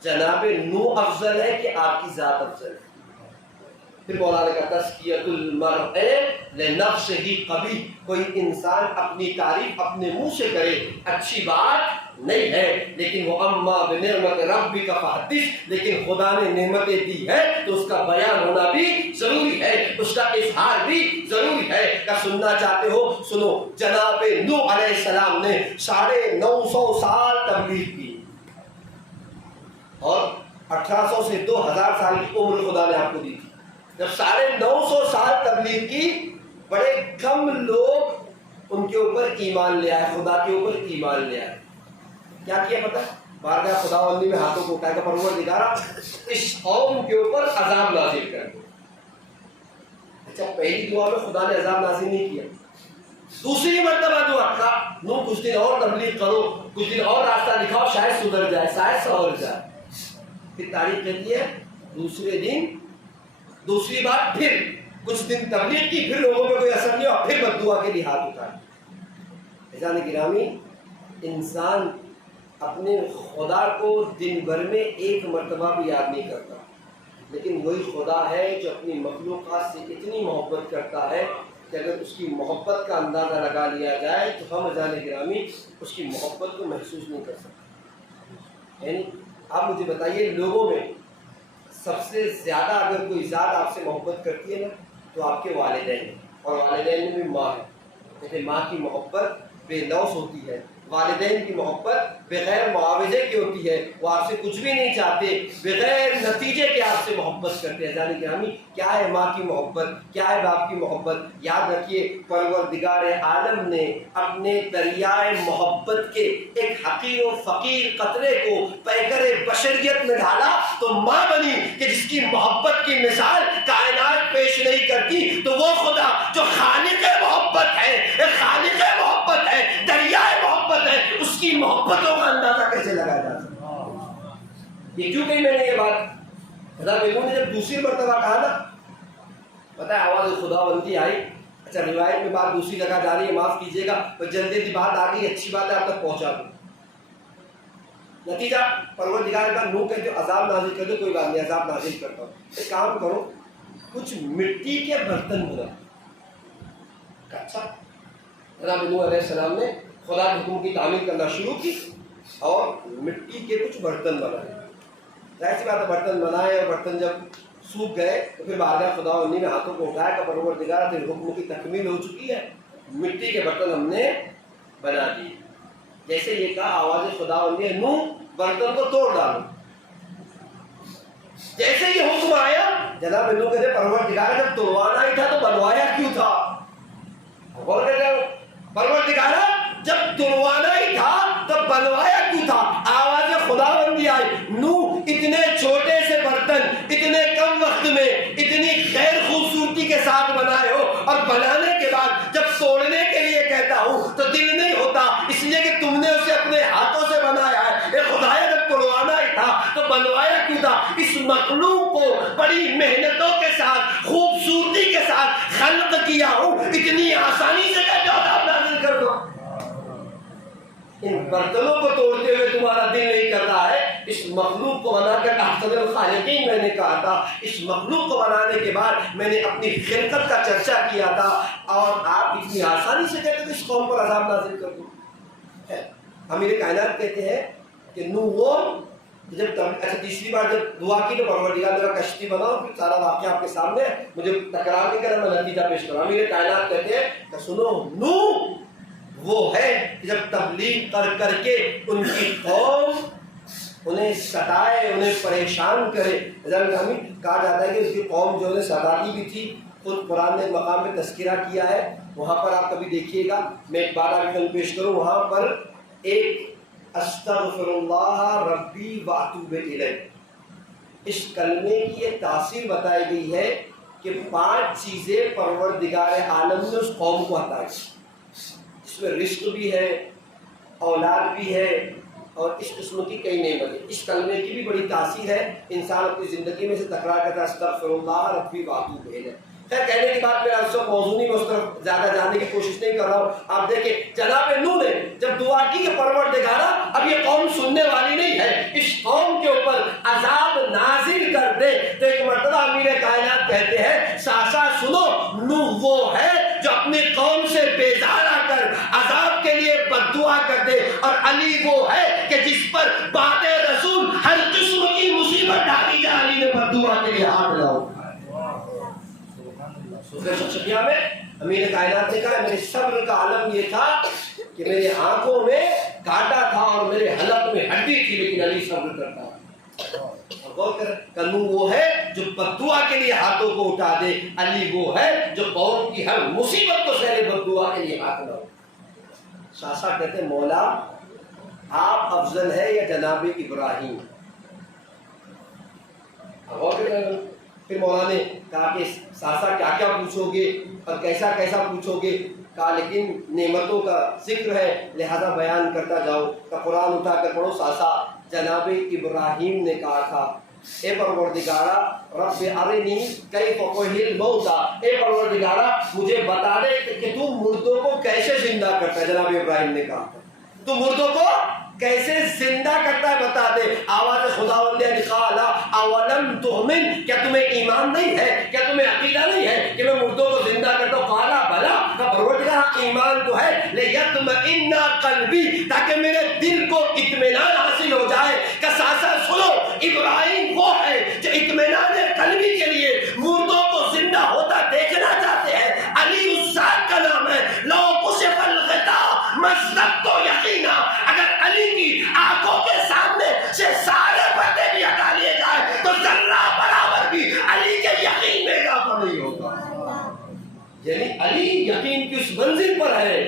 جناب نوح افضل ہے کہ آپ کی ذات افضل ہے. پھر مولانا کا تزکیۃ المرء لنفسہ قبیح, کوئی انسان اپنی تعریف اپنے منہ سے کرے اچھی بات نہیں ہے, لیکن وہ اما بنعمت ربک فحدث, لیکن خدا نے نعمتیں دی ہے تو اس کا بیان ہونا بھی ضروری ہے, اس کا اظہار بھی ضروری ہے. کیا سننا چاہتے ہو سنو. جناب نوح علیہ السلام نے 950 سال تبلیغ کی, اور 1800 سے 2000 سال کی عمر خدا نے آپ کو دی تھی. جب 950 سال تبلیغ کی, بڑے کم لوگ ان کے اوپر ایمان لے آئے, خدا کے اوپر ایمان لے آئے. کیا کیا پتہ, بارگاہ خداوندی میں ہاتھوں کو اٹھایا کہ پروردگارا اس قوم کے اوپر عذاب نازل کر دو. اچھا پہلی دعا میں خدا نے عذاب نازل نہیں کیا, دوسری مرتبہ دعا تھا نو کچھ دن اور تبلیغ کرو, کچھ دن اور راستہ دکھاؤ, شاید سدھر جائے, شاید سنور جائے. پھر تاریخ کہتی ہے دوسرے دن دوسری بار پھر کچھ دن تبلیغ کی, پھر لوگوں پہ کوئی اثر نہیں ہوا, پھر بد دعا کے لیے ہاتھ اٹھائے. عزیزان گرامی, انسان اپنے خدا کو دن بھر میں 1 مرتبہ بھی یاد نہیں کرتا, لیکن وہی خدا ہے جو اپنی مخلوقات سے اتنی محبت کرتا ہے کہ اگر اس کی محبت کا اندازہ لگا لیا جائے تو ہم عزیزان گرامی اس کی محبت کو محسوس نہیں کر سکتے. یعنی آپ مجھے بتائیے لوگوں میں سب سے زیادہ اگر کوئی ذات آپ سے محبت کرتی ہے نا تو آپ کے والدین ہیں, اور والدین میں بھی ماں ہے. جیسے ماں کی محبت بے لوث ہوتی ہے, والدین کی محبت بغیر معاوضے کی ہوتی ہے, وہ آپ سے کچھ بھی نہیں چاہتے, بغیر نتیجے کے آپ سے محبت کرتے ہیں. جانے گرامی کیا ہے ماں کی محبت, کیا ہے باپ کی محبت. یاد رکھیے پروردگار عالم نے اپنے دریائے محبت کے ایک حقیر و فقیر قطرے کو پیکر بشریت میں ڈالا تو ماں بنی کہ جس کی محبت کی مثال کائنات پیش نہیں کرتی. تو وہ خدا جو خالق محبت ہے, خالق محبت ہے, دریائے محبت ہے, اس کی محبتوں کا اندازہ کیسے لگایا جا سکتا ہے. یہ کیوں کہ میں نے یہ بات خدا بیگم نے جب دوسری مرتبہ کہا نا, پتہ ہے آواز خداوندی آئی. اچھا روایت میں بات دوسری جگہ جا رہی ہے, معاف کیجیے گا, جلدی کی بات آ گئی, اچھی بات ہے آپ تک پہنچا دوں. نتیجہ پروردگار کا نوح کہتے ہو عذاب نازل کر دو, کوئی بات نہیں عذاب نازل کرتا ہوں. ایک کام کرو, کچھ مٹی کے برتن بنا. اچھا جناب نوح علیہ السلام نے خدا کے حکم کی تعمیل کرنا شروع کی اور مٹی کے کچھ برتن بنائے. ظاہر سی بات ہے برتن بنائے, اور برتن جب سوکھ گئے تو پھر بارگاہ خداوندی میں ہاتھوں کو اٹھایا کہ پروردگار تیرے حکم کی تکمیل ہو چکی ہے, مٹی کے برتن ہم نے بنا دیے. جیسے یہ کہا آواز خداوندی ہے نوح برتن کو توڑ ڈالو. جیسے یہ حکم آیا جناب نوح کہتے پروردگار جب توڑوانا ہی تھا تو بنوایا کیوں تھا. اور کہتے ہیں پروردگار جب توڑوانا ہی تھا تو بنوایا کیوں تھا. آواز خداوندی آئی نوح اتنے چھوٹے سے برتن اتنے کم وقت میں اتنی غیر خوبصورتی کے ساتھ بنائے ہو, اور بنانے کے بعد جب توڑنے کے لیے کہتا ہوں تو دل نہیں ہوتا, اس لیے کہ تم نے اسے اپنے ہاتھوں سے بنایا ہے. اے خدایا جب توڑوانا ہی تھا تو بنوایا کیوں تھا. اس مخلوق کو بڑی محنتوں کے ساتھ خوبصورتی کے ساتھ خلق کیا ہوں, اتنی آسانی سے کہتے ہو عذاب نازل کر دو. ان برتنوں کو توڑتے ہوئے تمہارا دل نہیں کر رہا ہے مخلوق کو بنا کر احسن الخالقین میں نے کہا تھا، اس مخلوق کو بنانے کے بعد میں نے اپنی خلقت کا چرچا کیا تھا، اور آپ اتنی آسانی سے کہتے کہ اس قوم پر عذاب نازل کر دوں۔ امیر کائنات کہتے ہیں کہ وہ جب اچھا تیسری بار جب دعا کی تو پروردگار میرا کشتی بناؤ، پھر سارا واقعہ آپ کے سامنے ہے، مجھے تکرار نہیں کرنا، میں نتیجہ پیش کروں۔ امیر کائنات کہتے ہیں کہ سنو، نوح وہ ہے کہ جب تبلیغ کر کر کے ان کی قوم انہیں ستائے، انہیں پریشان کرے۔ کہا جاتا ہے کہ اس کی قوم جو ہے ستاتی بھی تھی، خود قرآن نے ایک مقام میں تذکرہ کیا ہے، وہاں پر آپ کبھی دیکھیے گا، میں ایک بات آپ کو پیش کروں، وہاں پر ایک استغفر اللہ ربی واتوب الیہ، اس کلمے کی یہ تاثیر بتائی گئی ہے کہ 5 چیزیں پروردگار عالم نے اس قوم کو عطا کی، اس میں رزق بھی ہے، اولاد بھی ہے، اور اس قسم کی کئی نعمتیں۔ اس کلمے کی بھی بڑی تاثیر ہے، انسان اپنی زندگی میں سے تکرار کرتا ہے استغفر اللہ ربی واتوب الیہ۔ خیر کہنے کی بات میرا اس وقت موضوع نہیں، میں اس طرف زیادہ جاننے کی کوشش نہیں کر رہا ہوں۔ آپ دیکھیں جناب نوح نے جب دعا کی کہ پروردگارا اب یہ قوم سننے والی نہیں ہے، اس قوم کے اوپر عذاب نازل کر دے، تو ایک مرتبہ امیر کائنات کہتے ہیں ساسا سنو، نوح وہ ہے جو اپنی قوم سے بیزار آ کر عذاب کے لیے بد دعا کر دے، اور علی وہ ہے کہ جس پر بعد رسول ہر قسم کی مصیبت ڈالی جائے، علی نے بد دعا کے لیے ہاتھ لاؤ۔ شخصیہ میں امیر کائنات نے کہا میرے صبر کا عالم یہ تھا کہ میرے آنکھوں میں کانٹا تھا اور میرے حلق میں ہڈی تھی، لیکن علی صبر کرتا۔ غور کر، کنو وہ ہے جو بددعا کے لیے ہاتھوں کو اٹھا دے، علی وہ ہے جو قوم کی ہر مصیبت کو سہے بددعا کے لیے ہاتھ لاؤ۔ ساسا کہتے مولا آپ افضل ہے یا جناب ابراہیم؟ غور کر، پھر مولا نے کہا کہ ساسا کیا کیا پوچھو گے اور کیسا کیسا پوچھو گے؟ کہا لیکن نعمتوں کا ذکر ہے لہذا بیان کرتا جاؤ۔ کہ قرآن اٹھا کر پڑھو۔ ساسا جناب ابراہیم نے کہا تھا اے پروردگارا رب ارنی کیف احیی الموتى، اے پروردگارا مجھے بتا دے کہ تو مردوں کو کیسے زندہ کرتا ہے۔ جناب ابراہیم نے کہا تو مردوں کو کیسے زندہ کرتا ہے بتا دے۔ آواز خداوند نے کہا اولم تؤمن، کیا تمہیں ایمان نہیں ہے، کیا تمہیں عقیدہ نہیں ہے کہ میں مردوں کو زندہ کرتا ہوں؟ قالا بلا، کہ پروردگار ایمان تو ہے، لیطمئن قلبی، تاکہ میرے دل کو اطمینان حاصل ہو جائے۔ کہ ساسا سنو، ابراہیم وہ ہے جو اطمینان قلبی کے لیے مردوں کو زندہ ہوتا دیکھنا چاہتے ہیں۔ علی اس ذات کا نام ہے، لو کشف الغطاء مصدقت یقینا، اگر علی کی آنکھوں کے سامنے سے سارے پردے بھی ہٹا لیے جائے تو ذرہ برابر بھی علی کے یقین میں اضافہ نہیں ہوگا۔ یعنی علی یقین کی اس منزل پر ہے،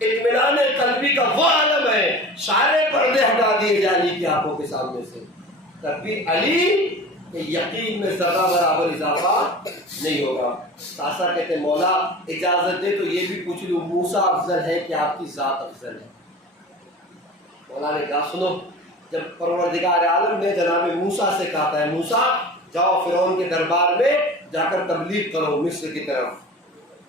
اطمینان قلبی کا وہ عالم ہے، سارے پردے ہٹا دیے جائے علی کی آنکھوں کے سامنے سے، تب بھی علی کہ یقین میں ذرہ برابر اضافہ نہیں ہوگا۔ ساسا کہتے ہیں مولا اجازت دے تو یہ بھی پوچھ لوں، موسیٰ افضل ہے کہ آپ کی ذات افضل ہے؟ مولا نے کہا سنو، جب پروردگار عالم نے جناب موسیٰ سے کہا تھا موسیٰ جاؤ فرعون کے دربار میں جا کر تبلیغ کرو مصر کی طرف،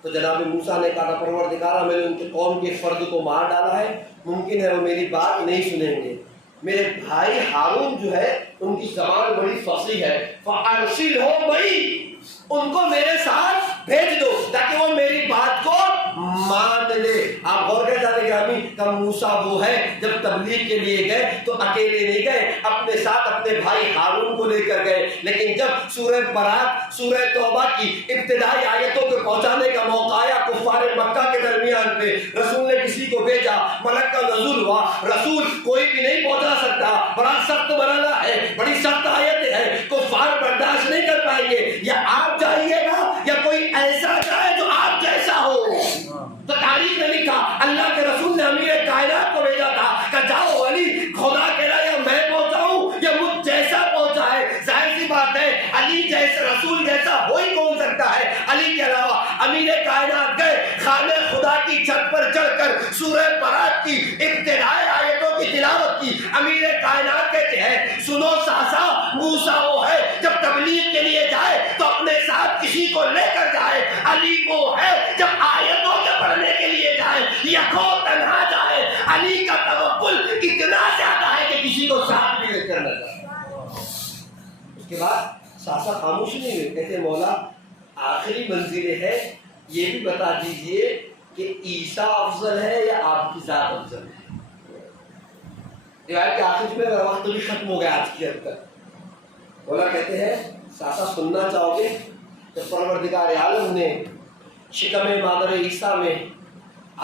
تو جناب موسیٰ نے کہا تھا پروردگارہ میں نے ان کے قوم کے فرد کو مار ڈالا ہے، ممکن ہے وہ میری بات نہیں سنیں گے۔ میرے بھائی ہارون جو ہے ان کی زبان بڑی فصیح ہے، فَأَرْسِلْهُ مَعِي، ان کو میرے ساتھ بھیج دو تاکہ وہ میری بات کو مان لے۔ آپ غور کر جانے گرامی کہ موسیٰ وہ ہے جب تبلیغ کے لیے گئے تو اکیلے نہیں گئے، اپنے ساتھ اپنے بھائی ہارون کو لے کر گئے، لیکن جب سورہ برات سورہ توبہ کی ابتدائی آیتوں کو پہنچانے کا موقع آیا کفار مکہ کے درمیان پہ، رسول نے کسی کو بھیجا، ملک کا نزول ہوا، رسول کوئی بھی نہیں پہنچا سکتا، بڑا سخت مرحلہ ہے، بڑی سخت آیتیں ہیں، کفار برداشت نہیں کر پائیں گے، یا آپ جائیے گا یا کوئی ایسا جائے جو آپ جیسا ہو۔ تو تاریخ نے لکھا اللہ کے رسول نے امیر کائنات کو بھیجا تھا کہ جاؤ علی خدا کہہ رہا یا میں پہنچاؤں یا مجھ جیسا پہنچا ہے۔ ظاہر سی بات ہے علی جیسا رسول جیسا ہو ہی کون سکتا ہے علی کے علاوہ۔ امیر کائنات گئے خانہ خدا کی چھت پر چڑھ کر سورہ برات کی ابتدائی آیتوں کی تلاوت کی۔ امیر کائنات کہتے ہیں سنو ساسا موسیٰ وہ ہے جب تبلیغ کے لیے جائے تو اپنے ساتھ کسی کو لے کر جائے، علی وہ ہے جب آیتوں کے پڑھنے کے لیے جائے یکو تنہا جائے۔ علی کا توکل اتنا زیادہ ہے کہ کسی کو ساتھ بھی لے کر نہ جائے۔ کے بعد ساسا خاموش نہیں ہوئے، کہتے مولا آخری منزل ہے، یہ بھی بتا دیجئے کہ عیسیٰ افضل ہے یا آپ کی ذات افضل ہے؟ روایت کے آخر میں میرا وقت بھی ختم ہو گیا آج کی حد تک۔ مولا کہتے ہیں ساسا سننا چاہو گے کہ پروردگار عالم نے شکم مادر عیسیٰ میں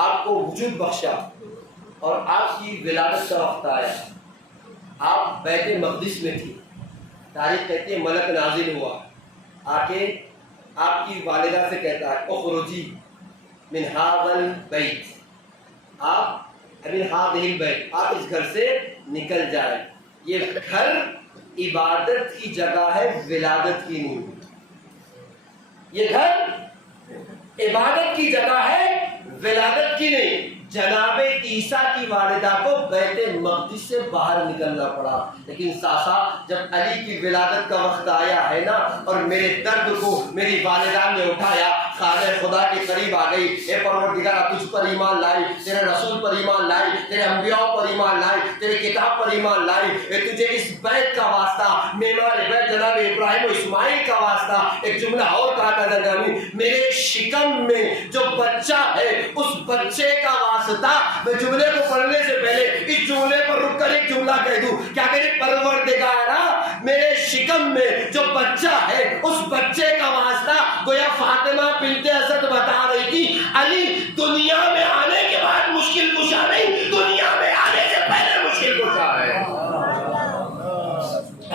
آپ کو وجود بخشا اور آپ کی ولادت کا وقت آیا، آپ بیت مقدس میں تھی، تاریخ کہتے ہیں ملک نازل ہوا آ کے آپ کی والدہ سے کہتا ہے اخرجی من ھذا البیت، آپ من ھذہ البیت، آپ اس گھر سے نکل جائیں، یہ گھر عبادت کی جگہ ہے، ولادت کی نہیں، یہ گھر عبادت کی جگہ ہے، ولادت کی نہیں۔ جناب عیسیٰ کی والدہ کو بیت مقدس سے باہر نکلنا پڑا، لیکن ساسا جب علی کی ولادت کا وقت آیا ہے نا، اور میرے درد کو میری والدہ نے اٹھایا، خانہ خدا کے قریب آ گئی، اے پروردگار تجھ پر ایمان لائی، تیرے رسول پر ایمان لائی، تیرے انبیاء پر ایمان لائی، تیرے کتاب پر ایمان لائی، اے تجھے اس بیت کا واسطہ، معمار بیت جناب ابراہیم و اسماعیل کا واسطہ ایک جملہ اور کہا تھا جنابی، میرے شکم میں جو بچہ ہے اس بچے کا واسطہ، میں جملے کو پڑھنے سے پہلے اس جملے پر رک کر ایک جملہ کہہ دوں، کیا میرے پروردگارا میرے شکم میں جو بچہ ہے اس بچے کا واسطہ، گویا فاطمہ بنت اسد بتا رہی تھی علی دنیا میں آنے کے بعد مشکل کشا نہیں، دنیا میں آنے سے پہلے مشکل کشا ہے۔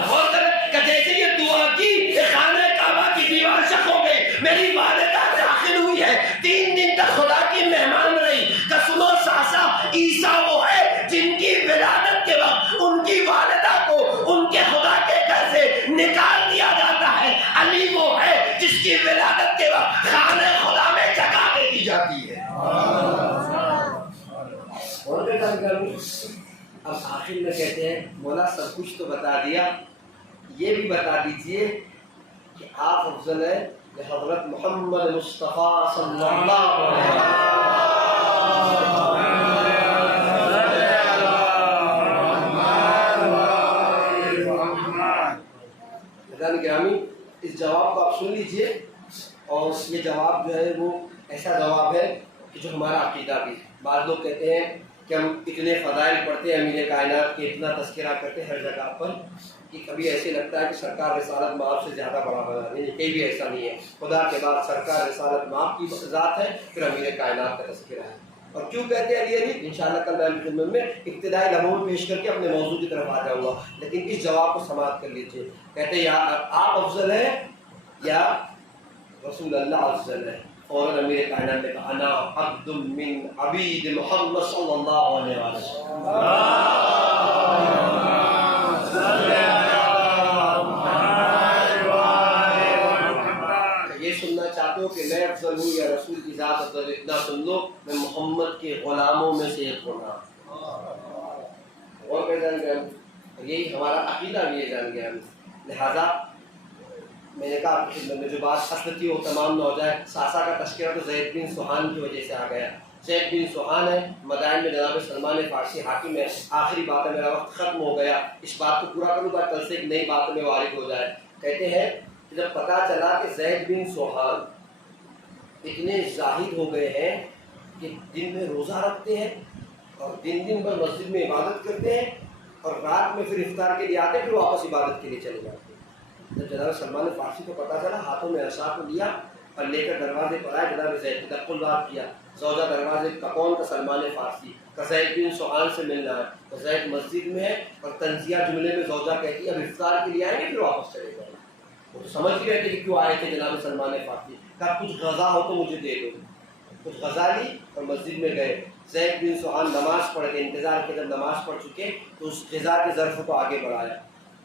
اور جیسے یہ دعا کی خانہ کعبہ کی دیوار شق ہو گئی، میری والدہ داخل ہوئی ہے، 3 دن تک خدا کی مہمان رہی، کہ سنو ساسا عیسیٰ وہ ہے جن کی ولادت کے وقت ان کی والدہ کو ان کے خدا کے گھر سے نکال دیا جاتا ہے، علی وہ ہے جس کی ولادت کے وقت خانہ خدا میں جگہ دے دی جاتی ہے۔ اب آخر میں کہتے ہیں مولا سب کچھ تو بتا دیا، یہ بھی بتا دیجئے کہ آپ افضل ہے کہ حضرت محمد مصطفیٰ صلی اللہ علیہ وسلم۔ گرامی اس جواب کو آپ سن لیجئے، اور یہ جواب جو ہے وہ ایسا جواب ہے کہ جو ہمارا عقیدہ بھی ہے۔ بعض لوگ کہتے ہیں کہ ہم اتنے فضائل پڑھتے ہیں امیر کائنات کے، اتنا تذکرہ کرتے ہیں ہر جگہ پر، کہ کبھی ایسے لگتا ہے کہ سرکار رسالت مآب سے زیادہ بڑا بنا، نہیں، کہیں بھی ایسا نہیں ہے۔ خدا کے بعد سرکار رسالت مآب کی ذات ہے، پھر امیر کائنات کا تذکرہ ہے۔ اور کیوں کہتے ہیں علی انشاءاللہ کل میں خدمت میں ابتدائی لمحوں میں پیش کر کے اپنے موضوع کی طرف آ جاؤں گا، لیکن اس جواب کو سماعت کر لیجیے۔ کہتے ہیں یا آپ افضل ہے یا رسول اللہ افضل ہے؟ اور امیر کائنات نے کہا انا عبد من عبید محمد صلی اللہ علیہ وسلم۔ یہ سننا چاہتے ہو کہ میں افضل ہوں یا رسول کی ذات افضل؟ اتنا سن لو میں محمد کے غلاموں میں سے ایک غلام۔ اور کہ جان گیا یہی ہمارا عقیدہ بھی ہے جان گیا۔ لہذا میں نے کہا آپ کی خدمت میں جو بات اصل تھی وہ تمام نہ ہو جائے۔ ساسا کا تذکرہ تو زید بن سہان کی وجہ سے آ گیا۔ زید بن سہان ہے، مدائن میں جناب سلمان فارسی حاکم ہے۔ آخری بات ہے، میرا وقت ختم ہو گیا، اس بات کو پورا کروں گا کل سے ایک نئی بات میں وارد ہو جائے۔ کہتے ہیں کہ جب پتہ چلا کہ زید بن سہان اتنے زاہد ہو گئے ہیں کہ دن میں روزہ رکھتے ہیں اور دن بھر مسجد میں عبادت کرتے ہیں، اور رات میں پھر افطار کے لیے آتے ہیں، پھر واپس عبادت کے لیے چلے جاتے ہیں۔ جب جناب سلمان فارسی کو پتہ چلا، ہاتھوں میں عصا کو لیا اور لے کر دروازے پر آئے، جناب زید کی تقلبات کیا، زوجہ دروازے کا کون؟ کا سلمان فارسی کا زید بن سہان سے ملنا ہے۔ تو زید مسجد میں ہے اور تنزیہ جملے میں زوجہ کہتی ہے اب افطار کے لیے آئیں گے پھر واپس چلے جائیں گے۔ وہ تو سمجھ ہی رہتے کہ کیوں آئے تھے جناب سلمان فارسی، کہا کچھ غذا ہو تو مجھے دے دو، کچھ غذا لی اور مسجد میں گئے۔ زید بن سہان نماز پڑھ کے انتظار کے جب نماز پڑھ چکے تو اس غذا کے ظرف کو آگے بڑھایا۔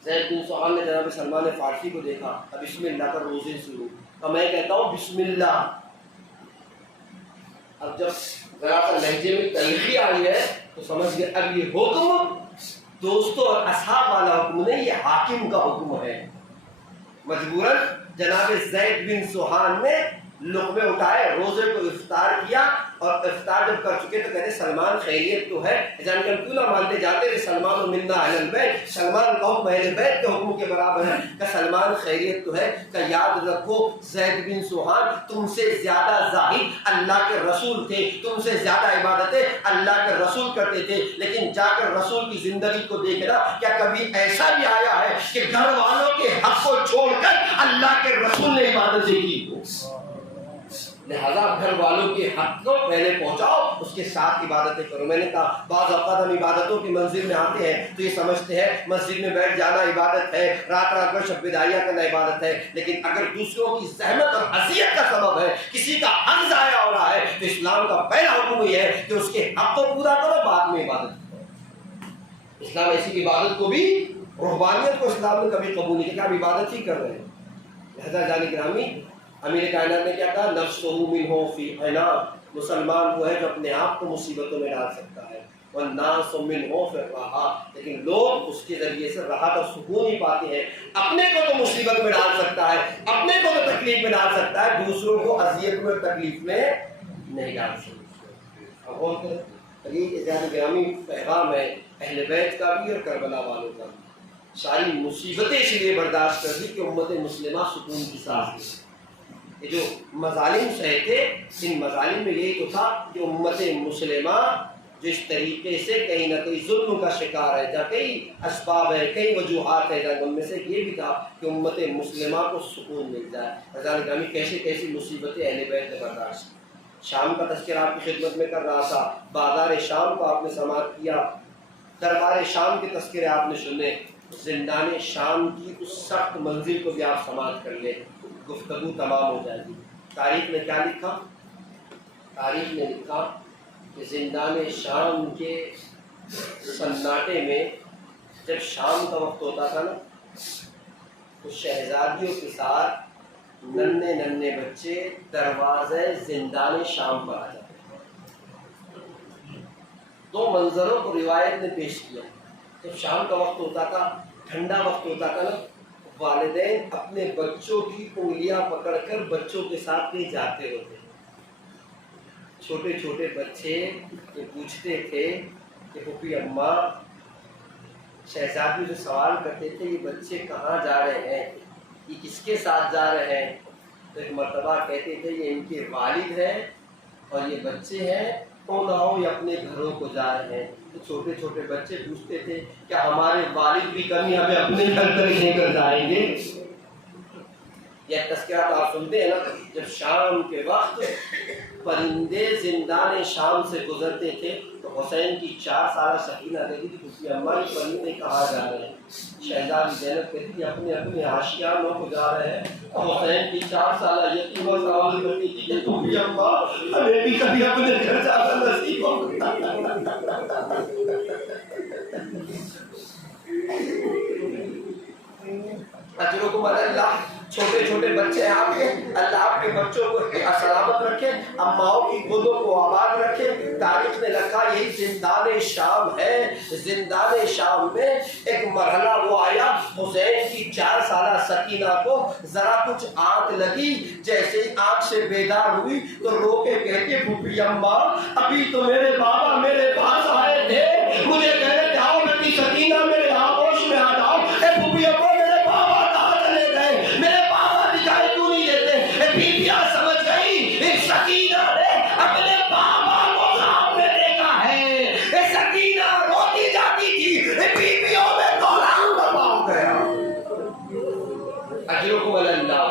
زید بن سہان نے جناب سلمان فارسی کو دیکھا، اب بسم اللہ کا روزے شروع، اب میں کہتا ہوں بسم اللہ۔ اب جب ذرا سا لہجے میں تلخی آئی ہے تو سمجھ گئے اب یہ حکم دوستوں اور اصحاب والا حکم نہیں، یہ حاکم کا حکم ہے۔ مجبوراً جناب زید بن سہان نے لقمے اٹھائے، روزے کو افطار کیا، اور افطار جب کر چکے تو کہتے سلمان خیریت تو ہے، جان کہ ہم کیوں نہ مانتے جاتے رہے سلمان و منا اہل البیت، سلمان قوم اہل بیت کے حکم کے برابر ہے، کہ سلمان خیریت تو ہے، کہ یاد رکھو زید بن سوحان تم سے زیادہ زاہد اللہ کے رسول تھے، تم سے زیادہ عبادتیں اللہ کے رسول کرتے تھے، لیکن جا کر رسول کی زندگی کو دیکھنا، کیا کبھی ایسا بھی آیا ہے کہ گھر والوں کے حق کو چھوڑ کر اللہ کے رسول نے عبادتیں کی ہو؟ لہذا گھر والوں کے حق کو پہلے پہنچاؤ، اس کے ساتھ عبادتیں کرو۔ میں نے کہا بعض اوقات ہم عبادتوں کی منزل میں آتے ہیں تو یہ سمجھتے ہیں مسجد میں بیٹھ جانا عبادت ہے، رات رات بھر شب بداریاں کرنا عبادت ہے، لیکن اگر دوسروں کی زحمت اور اذیت کا سبب ہے، کسی کا حق ضائع ہو رہا ہے، تو اسلام کا پہلا حکم یہ ہے کہ اس کے حق کو پورا کرو، بعد میں عبادت کرو۔ اسلام ایسی عبادت کو بھی، رہبانیت کو اسلام نے کبھی قبول نہیں کیا کہ آپ عبادت ہی کر رہے ہیں۔ لہذا جان گرامی امیر کائنات نے کیا کہا؟ نفسہ منہ فی عناء، مسلمان وہ ہے جو اپنے آپ کو مصیبتوں میں ڈال سکتا ہے، والناس منہ فی الراحہ، لیکن لوگ اس کے ذریعے سے راحت اور سکون ہی پاتے ہیں۔ اپنے کو تو مصیبت میں ڈال سکتا ہے، اپنے کو تو تکلیف میں ڈال سکتا ہے، دوسروں کو اذیت میں تکلیف میں نہیں ڈال سکتا۔ اب غور کریں، یہ جان گرامی پیغام ہے اہل بیت کا بھی اور کربلا والوں کا بھی۔ ساری مصیبتیں اس لیے برداشت کر دی کہ امت مسلمہ سکون کی سانس لے۔ یہ جو مظالم سہے تھے، ان مظالم میں یہی تو تھا کہ امت مسلمہ جو اس طریقے سے کہیں نہ کہیں ظلم کا شکار ہے، جہاں کئی اسباب ہے، کئی وجوہات ہے، جہاں ان میں سے یہ بھی تھا کہ امت مسلمہ کو سکون مل جائے۔ حضرت گرامی کیسی کیسی مصیبتیں اہل بیت نے برداشت۔ شام کا تذکرہ آپ کی خدمت میں کر رہا تھا، بازار شام کو آپ نے سماعت کیا، دربار شام کے تذکرے آپ نے سنے، زندان شام کی اس سخت منزل کو بھی آپ سماعت کر لیں، گفتگو تمام ہو جائے گی۔ تاریخ نے کیا لکھا؟ تاریخ نے لکھا کہ زندان شام کے سناٹے میں جب شام کا وقت ہوتا تھا نا، تو شہزادیوں کے ساتھ ننھے ننھے بچے دروازے زندان شام پر آ جاتے ہیں۔ دو منظروں کو روایت نے پیش کیا۔ جب شام کا وقت ہوتا تھا، ٹھنڈا وقت ہوتا تھا نا، والدین اپنے بچوں کی انگلیاں پکڑ کر بچوں کے ساتھ نہیں جاتے ہوتے، چھوٹے چھوٹے بچے یہ پوچھتے تھے کہ پھوپھی اماں، شہزادی جو سوال کرتے تھے یہ بچے کہاں جا رہے ہیں، یہ کس کے ساتھ جا رہے ہیں، تو ایک مرتبہ کہتے تھے یہ ان کے والد ہیں اور یہ بچے ہیں، تو نہ ہو یہ اپنے گھروں کو جا رہے ہیں۔ تو چھوٹے چھوٹے بچے پوچھتے تھے کیا ہمارے والد بھی کبھی ہمیں اپنے گھر تک لے کر جائیں گے؟ یہ تذکرہ تو آپ سنتے ہیں نا، جب شام کے وقت پرندے زندان شام سے گزرتے تھے تو حسین کی 4 سالہ سکینہ کہتی تھی پھوپھی اماں یہ پرندے کہاں جا رہے ہیں؟ شہزادی زینب کہتی تھی اپنے اپنے آشیانوں کو جا رہے ہیں۔ حسین کی 4 سالہ یتیمہ سوال کرتی تھی کہ پھوپھی اماں ہمیں بھی کبھی اپنے گھر جانا نصیب ہو۔ اجرکم اللہ، چھوٹے چھوٹے بچے ہیں آپ کے، اللہ آپ کے بچوں کو سلامت رکھے، اماؤں کی گودوں کو آباد رکھے۔ تاریخ نے لکھا یہی زندان شام ہے۔ زندان شام میں ایک مرحلہ وہ آیا، حسین کی 4 سالہ سکینہ کو ذرا کچھ آنکھ لگی، جیسے ہی آنکھ سے بیدار ہوئی تو رو کے کہتے پھوپھی اماں ابھی تو میرے بابا میرے پاس آئے تھے، مجھے کہہ رہے تھے آؤ بیٹی سکینہ میرے آغوش میں آ جاؤ۔ اے پھوپھی اماں سمجھ گئی سکینہ نے اپنے بابا کو خواب میں دیکھا ہے، سکینہ روتی جاتی تھی، بیویوں میں دوران برپا ہو گیا۔ اجرکم اللہ،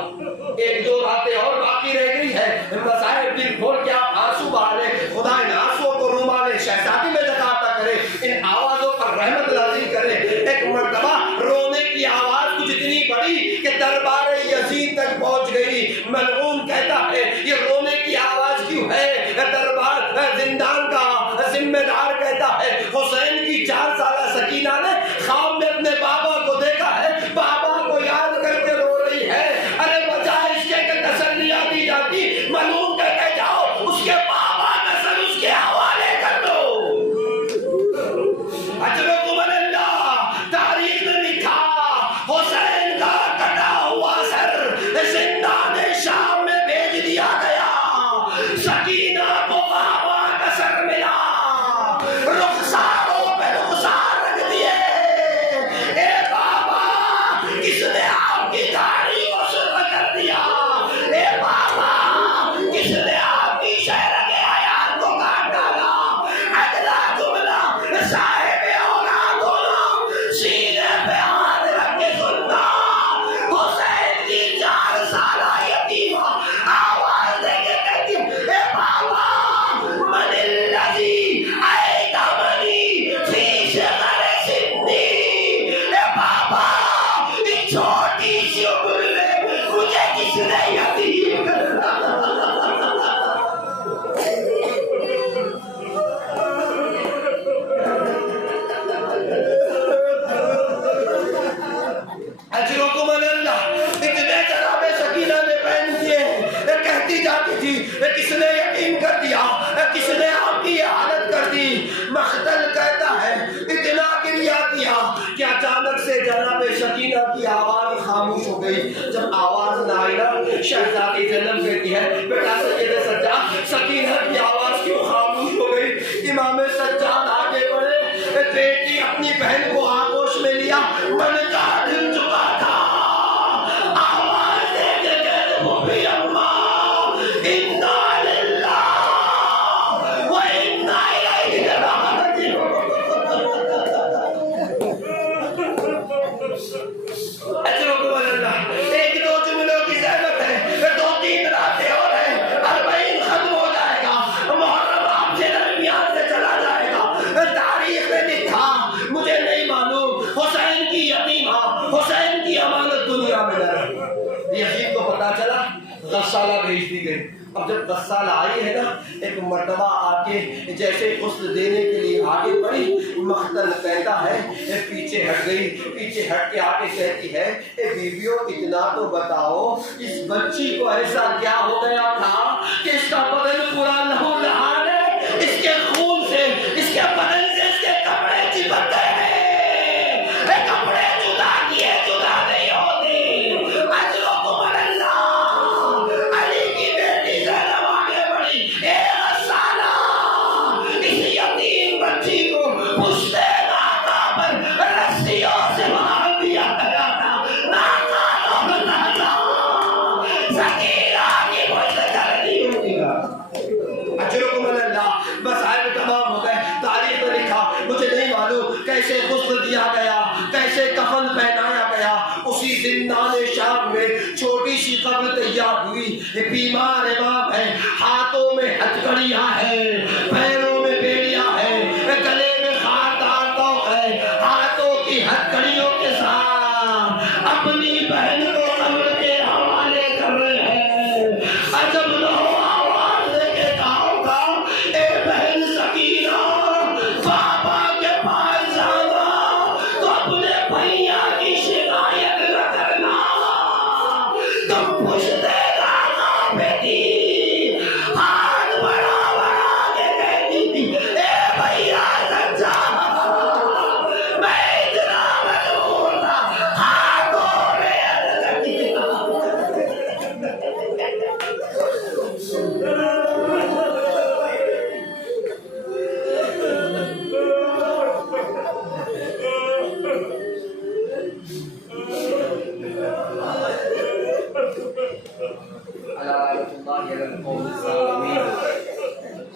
1-2 باتیں اور باقی رہ گئی ہے، مصائب دل کھول کے آپ آنسو بہالے، خدا ان آنسوؤں کو رومال شہزادی میں جگہ عطا کرے، ان آوازوں پر رحمت نازل کرے۔ ایک مرتبہ رونے کی آواز کچھ اتنی بڑی کہ دربار یزید تک پہنچ گئی۔ ملعون کہتا ہے یہ رونے کی آواز کیوں ہے؟ دربار زندان کا ذمہ دار کہتا ہے حسین کی 4 سالہ سکینہ نے خواب میں اپنے بابا کو دیکھا ہے، بابا کو یاد کر کے رو رہی ہے۔ ارے بجائے اس کے کہ تسلیاں دی جاتی، ملعون کہتے جاؤ اس کے بابا کا سر اس کے حوالے کر دو۔ اجرکم اللہ، تاریخ نے لکھا حسین کا کٹا ہوا سر زندان شام تھی، کس نے یقین کر دیا، کس نے آپ کی حالت کر دی؟ مختل کہتا ہے اتنا کریا کیا کہ اچانک سے جناب سکینہ کی آواز خاموش ہو گئی۔ جب آواز نہ آئی نا، شہزادی زینب کہتی ہے بیٹا سید سجاد، سکینہ کی آواز کیوں خاموش ہو گئی؟ امام سجاد آگے بڑھے، بیٹی اپنی بہن کو آغوش میں لیا، من کا دل چکا تھا، آواز دے کے کہتے وہ بھی اماں انا للہ و انا الیہ راجعون۔ ایک دو جملوں کی زحمت ہے، دو تین راتیں اور ہیں، 40 ختم ہو جائے گا، محرم آپ کے درمیان سے چلا جائے گا۔ تاریخ نے لکھا، مجھے نہیں معلوم، حسین کی یتیمہ، حسین کی امانت دنیا میں نہ رہی۔ یقین کو پتا چلا، غسالہ بھیج دی گئی۔ اب جب غسالہ آئی ہے نا، ایک مرتبہ آ کے جیسے غسل دینے کے لیے آگے بڑھی، مختل کہتا ہے پیچھے ہٹ گئی، پیچھے ہٹ کے آگے کہتی ہے اے بیویوں اتنا تو بتاؤ اس بچی کو ایسا کیا ہو گیا تھا کہ اس کا بدن پورا لہو لہان ہے، اس کے خون سے، اس کے بدن سے اس کے کپڑے چپک گئے ہیں، اے کپڑے جدا کیے جدا نہیں ہوتے۔ اجرکم اللہ، علی کی بیٹی زینب آگے بڑھی، اے غسالہ اس یتیم بچی کو پشتے ناکا پر رسیوں سے باندھ دیا گیا تھا، ناکا لوگ ناکا سکینہ کی مجھ سے جلدی ہوگی گا۔ اجرکم اللہ، مسائل تمام ہو گئے۔ تاریخ میں لکھا، مجھے نہیں معلوم کیسے غسل دیا گیا، کیسے کفن پہنایا گیا۔ اسی زندان شام میں چھوٹی سی قبر تیار ہوئی، بیمار امام ہے، ہاتھوں میں ہتھکڑیاں ہیں، پیروں میں بیڑیاں ہیں، گلے میں خاردار طوق ہے، ہاتھوں کی ہتھکڑیوں کے ساتھ اپنی بہن کو قبر کے حوالے کر رہے ہیں۔ عجب نہ ہو آواز دے کے کہا ہوگا اے بہن سکینہ، بابا کے پاس جانا تو اپنے بھیا کی شکایت نہ کرنا، تم پوچھتے گانا بیٹی، ہاتھ بڑا بڑا کے کہتی تھی اے بھیا سجاد، میں اتنا مجبور تھا، ہاتھوں میں ہتھکڑیاں۔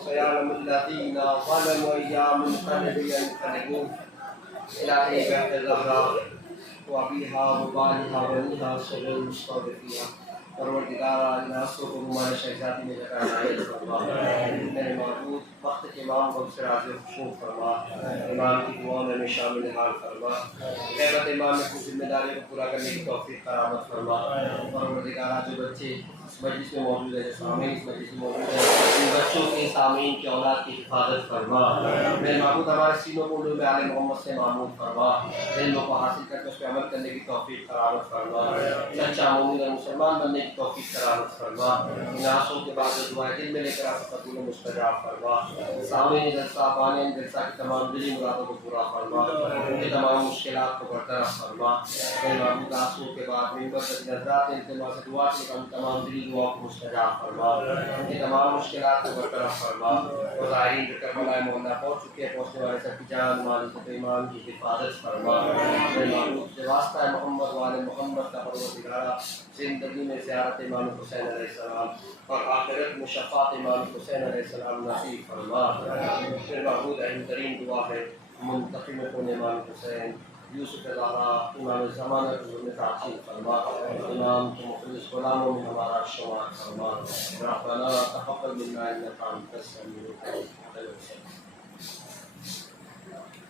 سيعلم الذين ظلموا أيام منقلب ينقلبون إلهي بيت الزهراء وأبيها وبالها وبنيها سر المستضعفين پروردگارا ناسو کو ہمارے شہزادی میں جگہ عنایت فرما، میرے معبود وقت کے امام کو سے راضی خوشنو فرما، امام کی دعاؤں میں شامل حال فرما، غیرت امام میں کچھ ذمہ داری کو پورا کرنے کی توفیق کرامت فرما۔ پروردگارا جو بچے اس مجلس میں موجود ہیں، جو سامعین اس مجلس میں موجود ہیں، ان بچوں کی سامعین کی اولاد کی حفاظت فرما۔ میرے معبود ہمارے سینوں کو علوم آل محمد سے معمول فرما، علم کو حاصل کر کے اس پہ عمل کرنے کی توفیق کرامت فرما، سچا مومن اور مسلمان بننے کی توفیق کرامت فرما۔ ان آنسوں کے بعد جو دعائیں دل میں لے کر آپ قبول و مستجاب فرما۔ سامعین جلسہ بانین جلسہ کی تمام دلی مرادوں کو پورا فرما، ان کی تمام مشکلات کو برطرف فرما۔ میرے معبود آنسوں کے بعد ممبر تک نظرات التماس دعا کے تمام دلی دعاؤں کو مستجاب فرما، ان کی تمام مشکلات کو برطرف فرما۔ وزائرین جو کربلا محلہ پہنچ چکے ہیں، پہنچنے والے سب کی جان مال عزت و ایمان کی حفاظت فرما۔ میرے معبود سے واسطہ محمد والے محمد کا پروردگارا زندگی میں زیارت امام حسین علیہ السلام اور آخرت میں شفاعت امام حسین علیہ السلام نصیب فرما۔ پھر محمود اہم ترین دعا ہے منتقم کن امام حسین یوسف زہرا امام زمانہ کو ظلم تعصیب فرما، امام کے مخلص غلاموں میں ہمارا شمار فرما۔ ربنا تقبل منا انک انت السمیع العلیم۔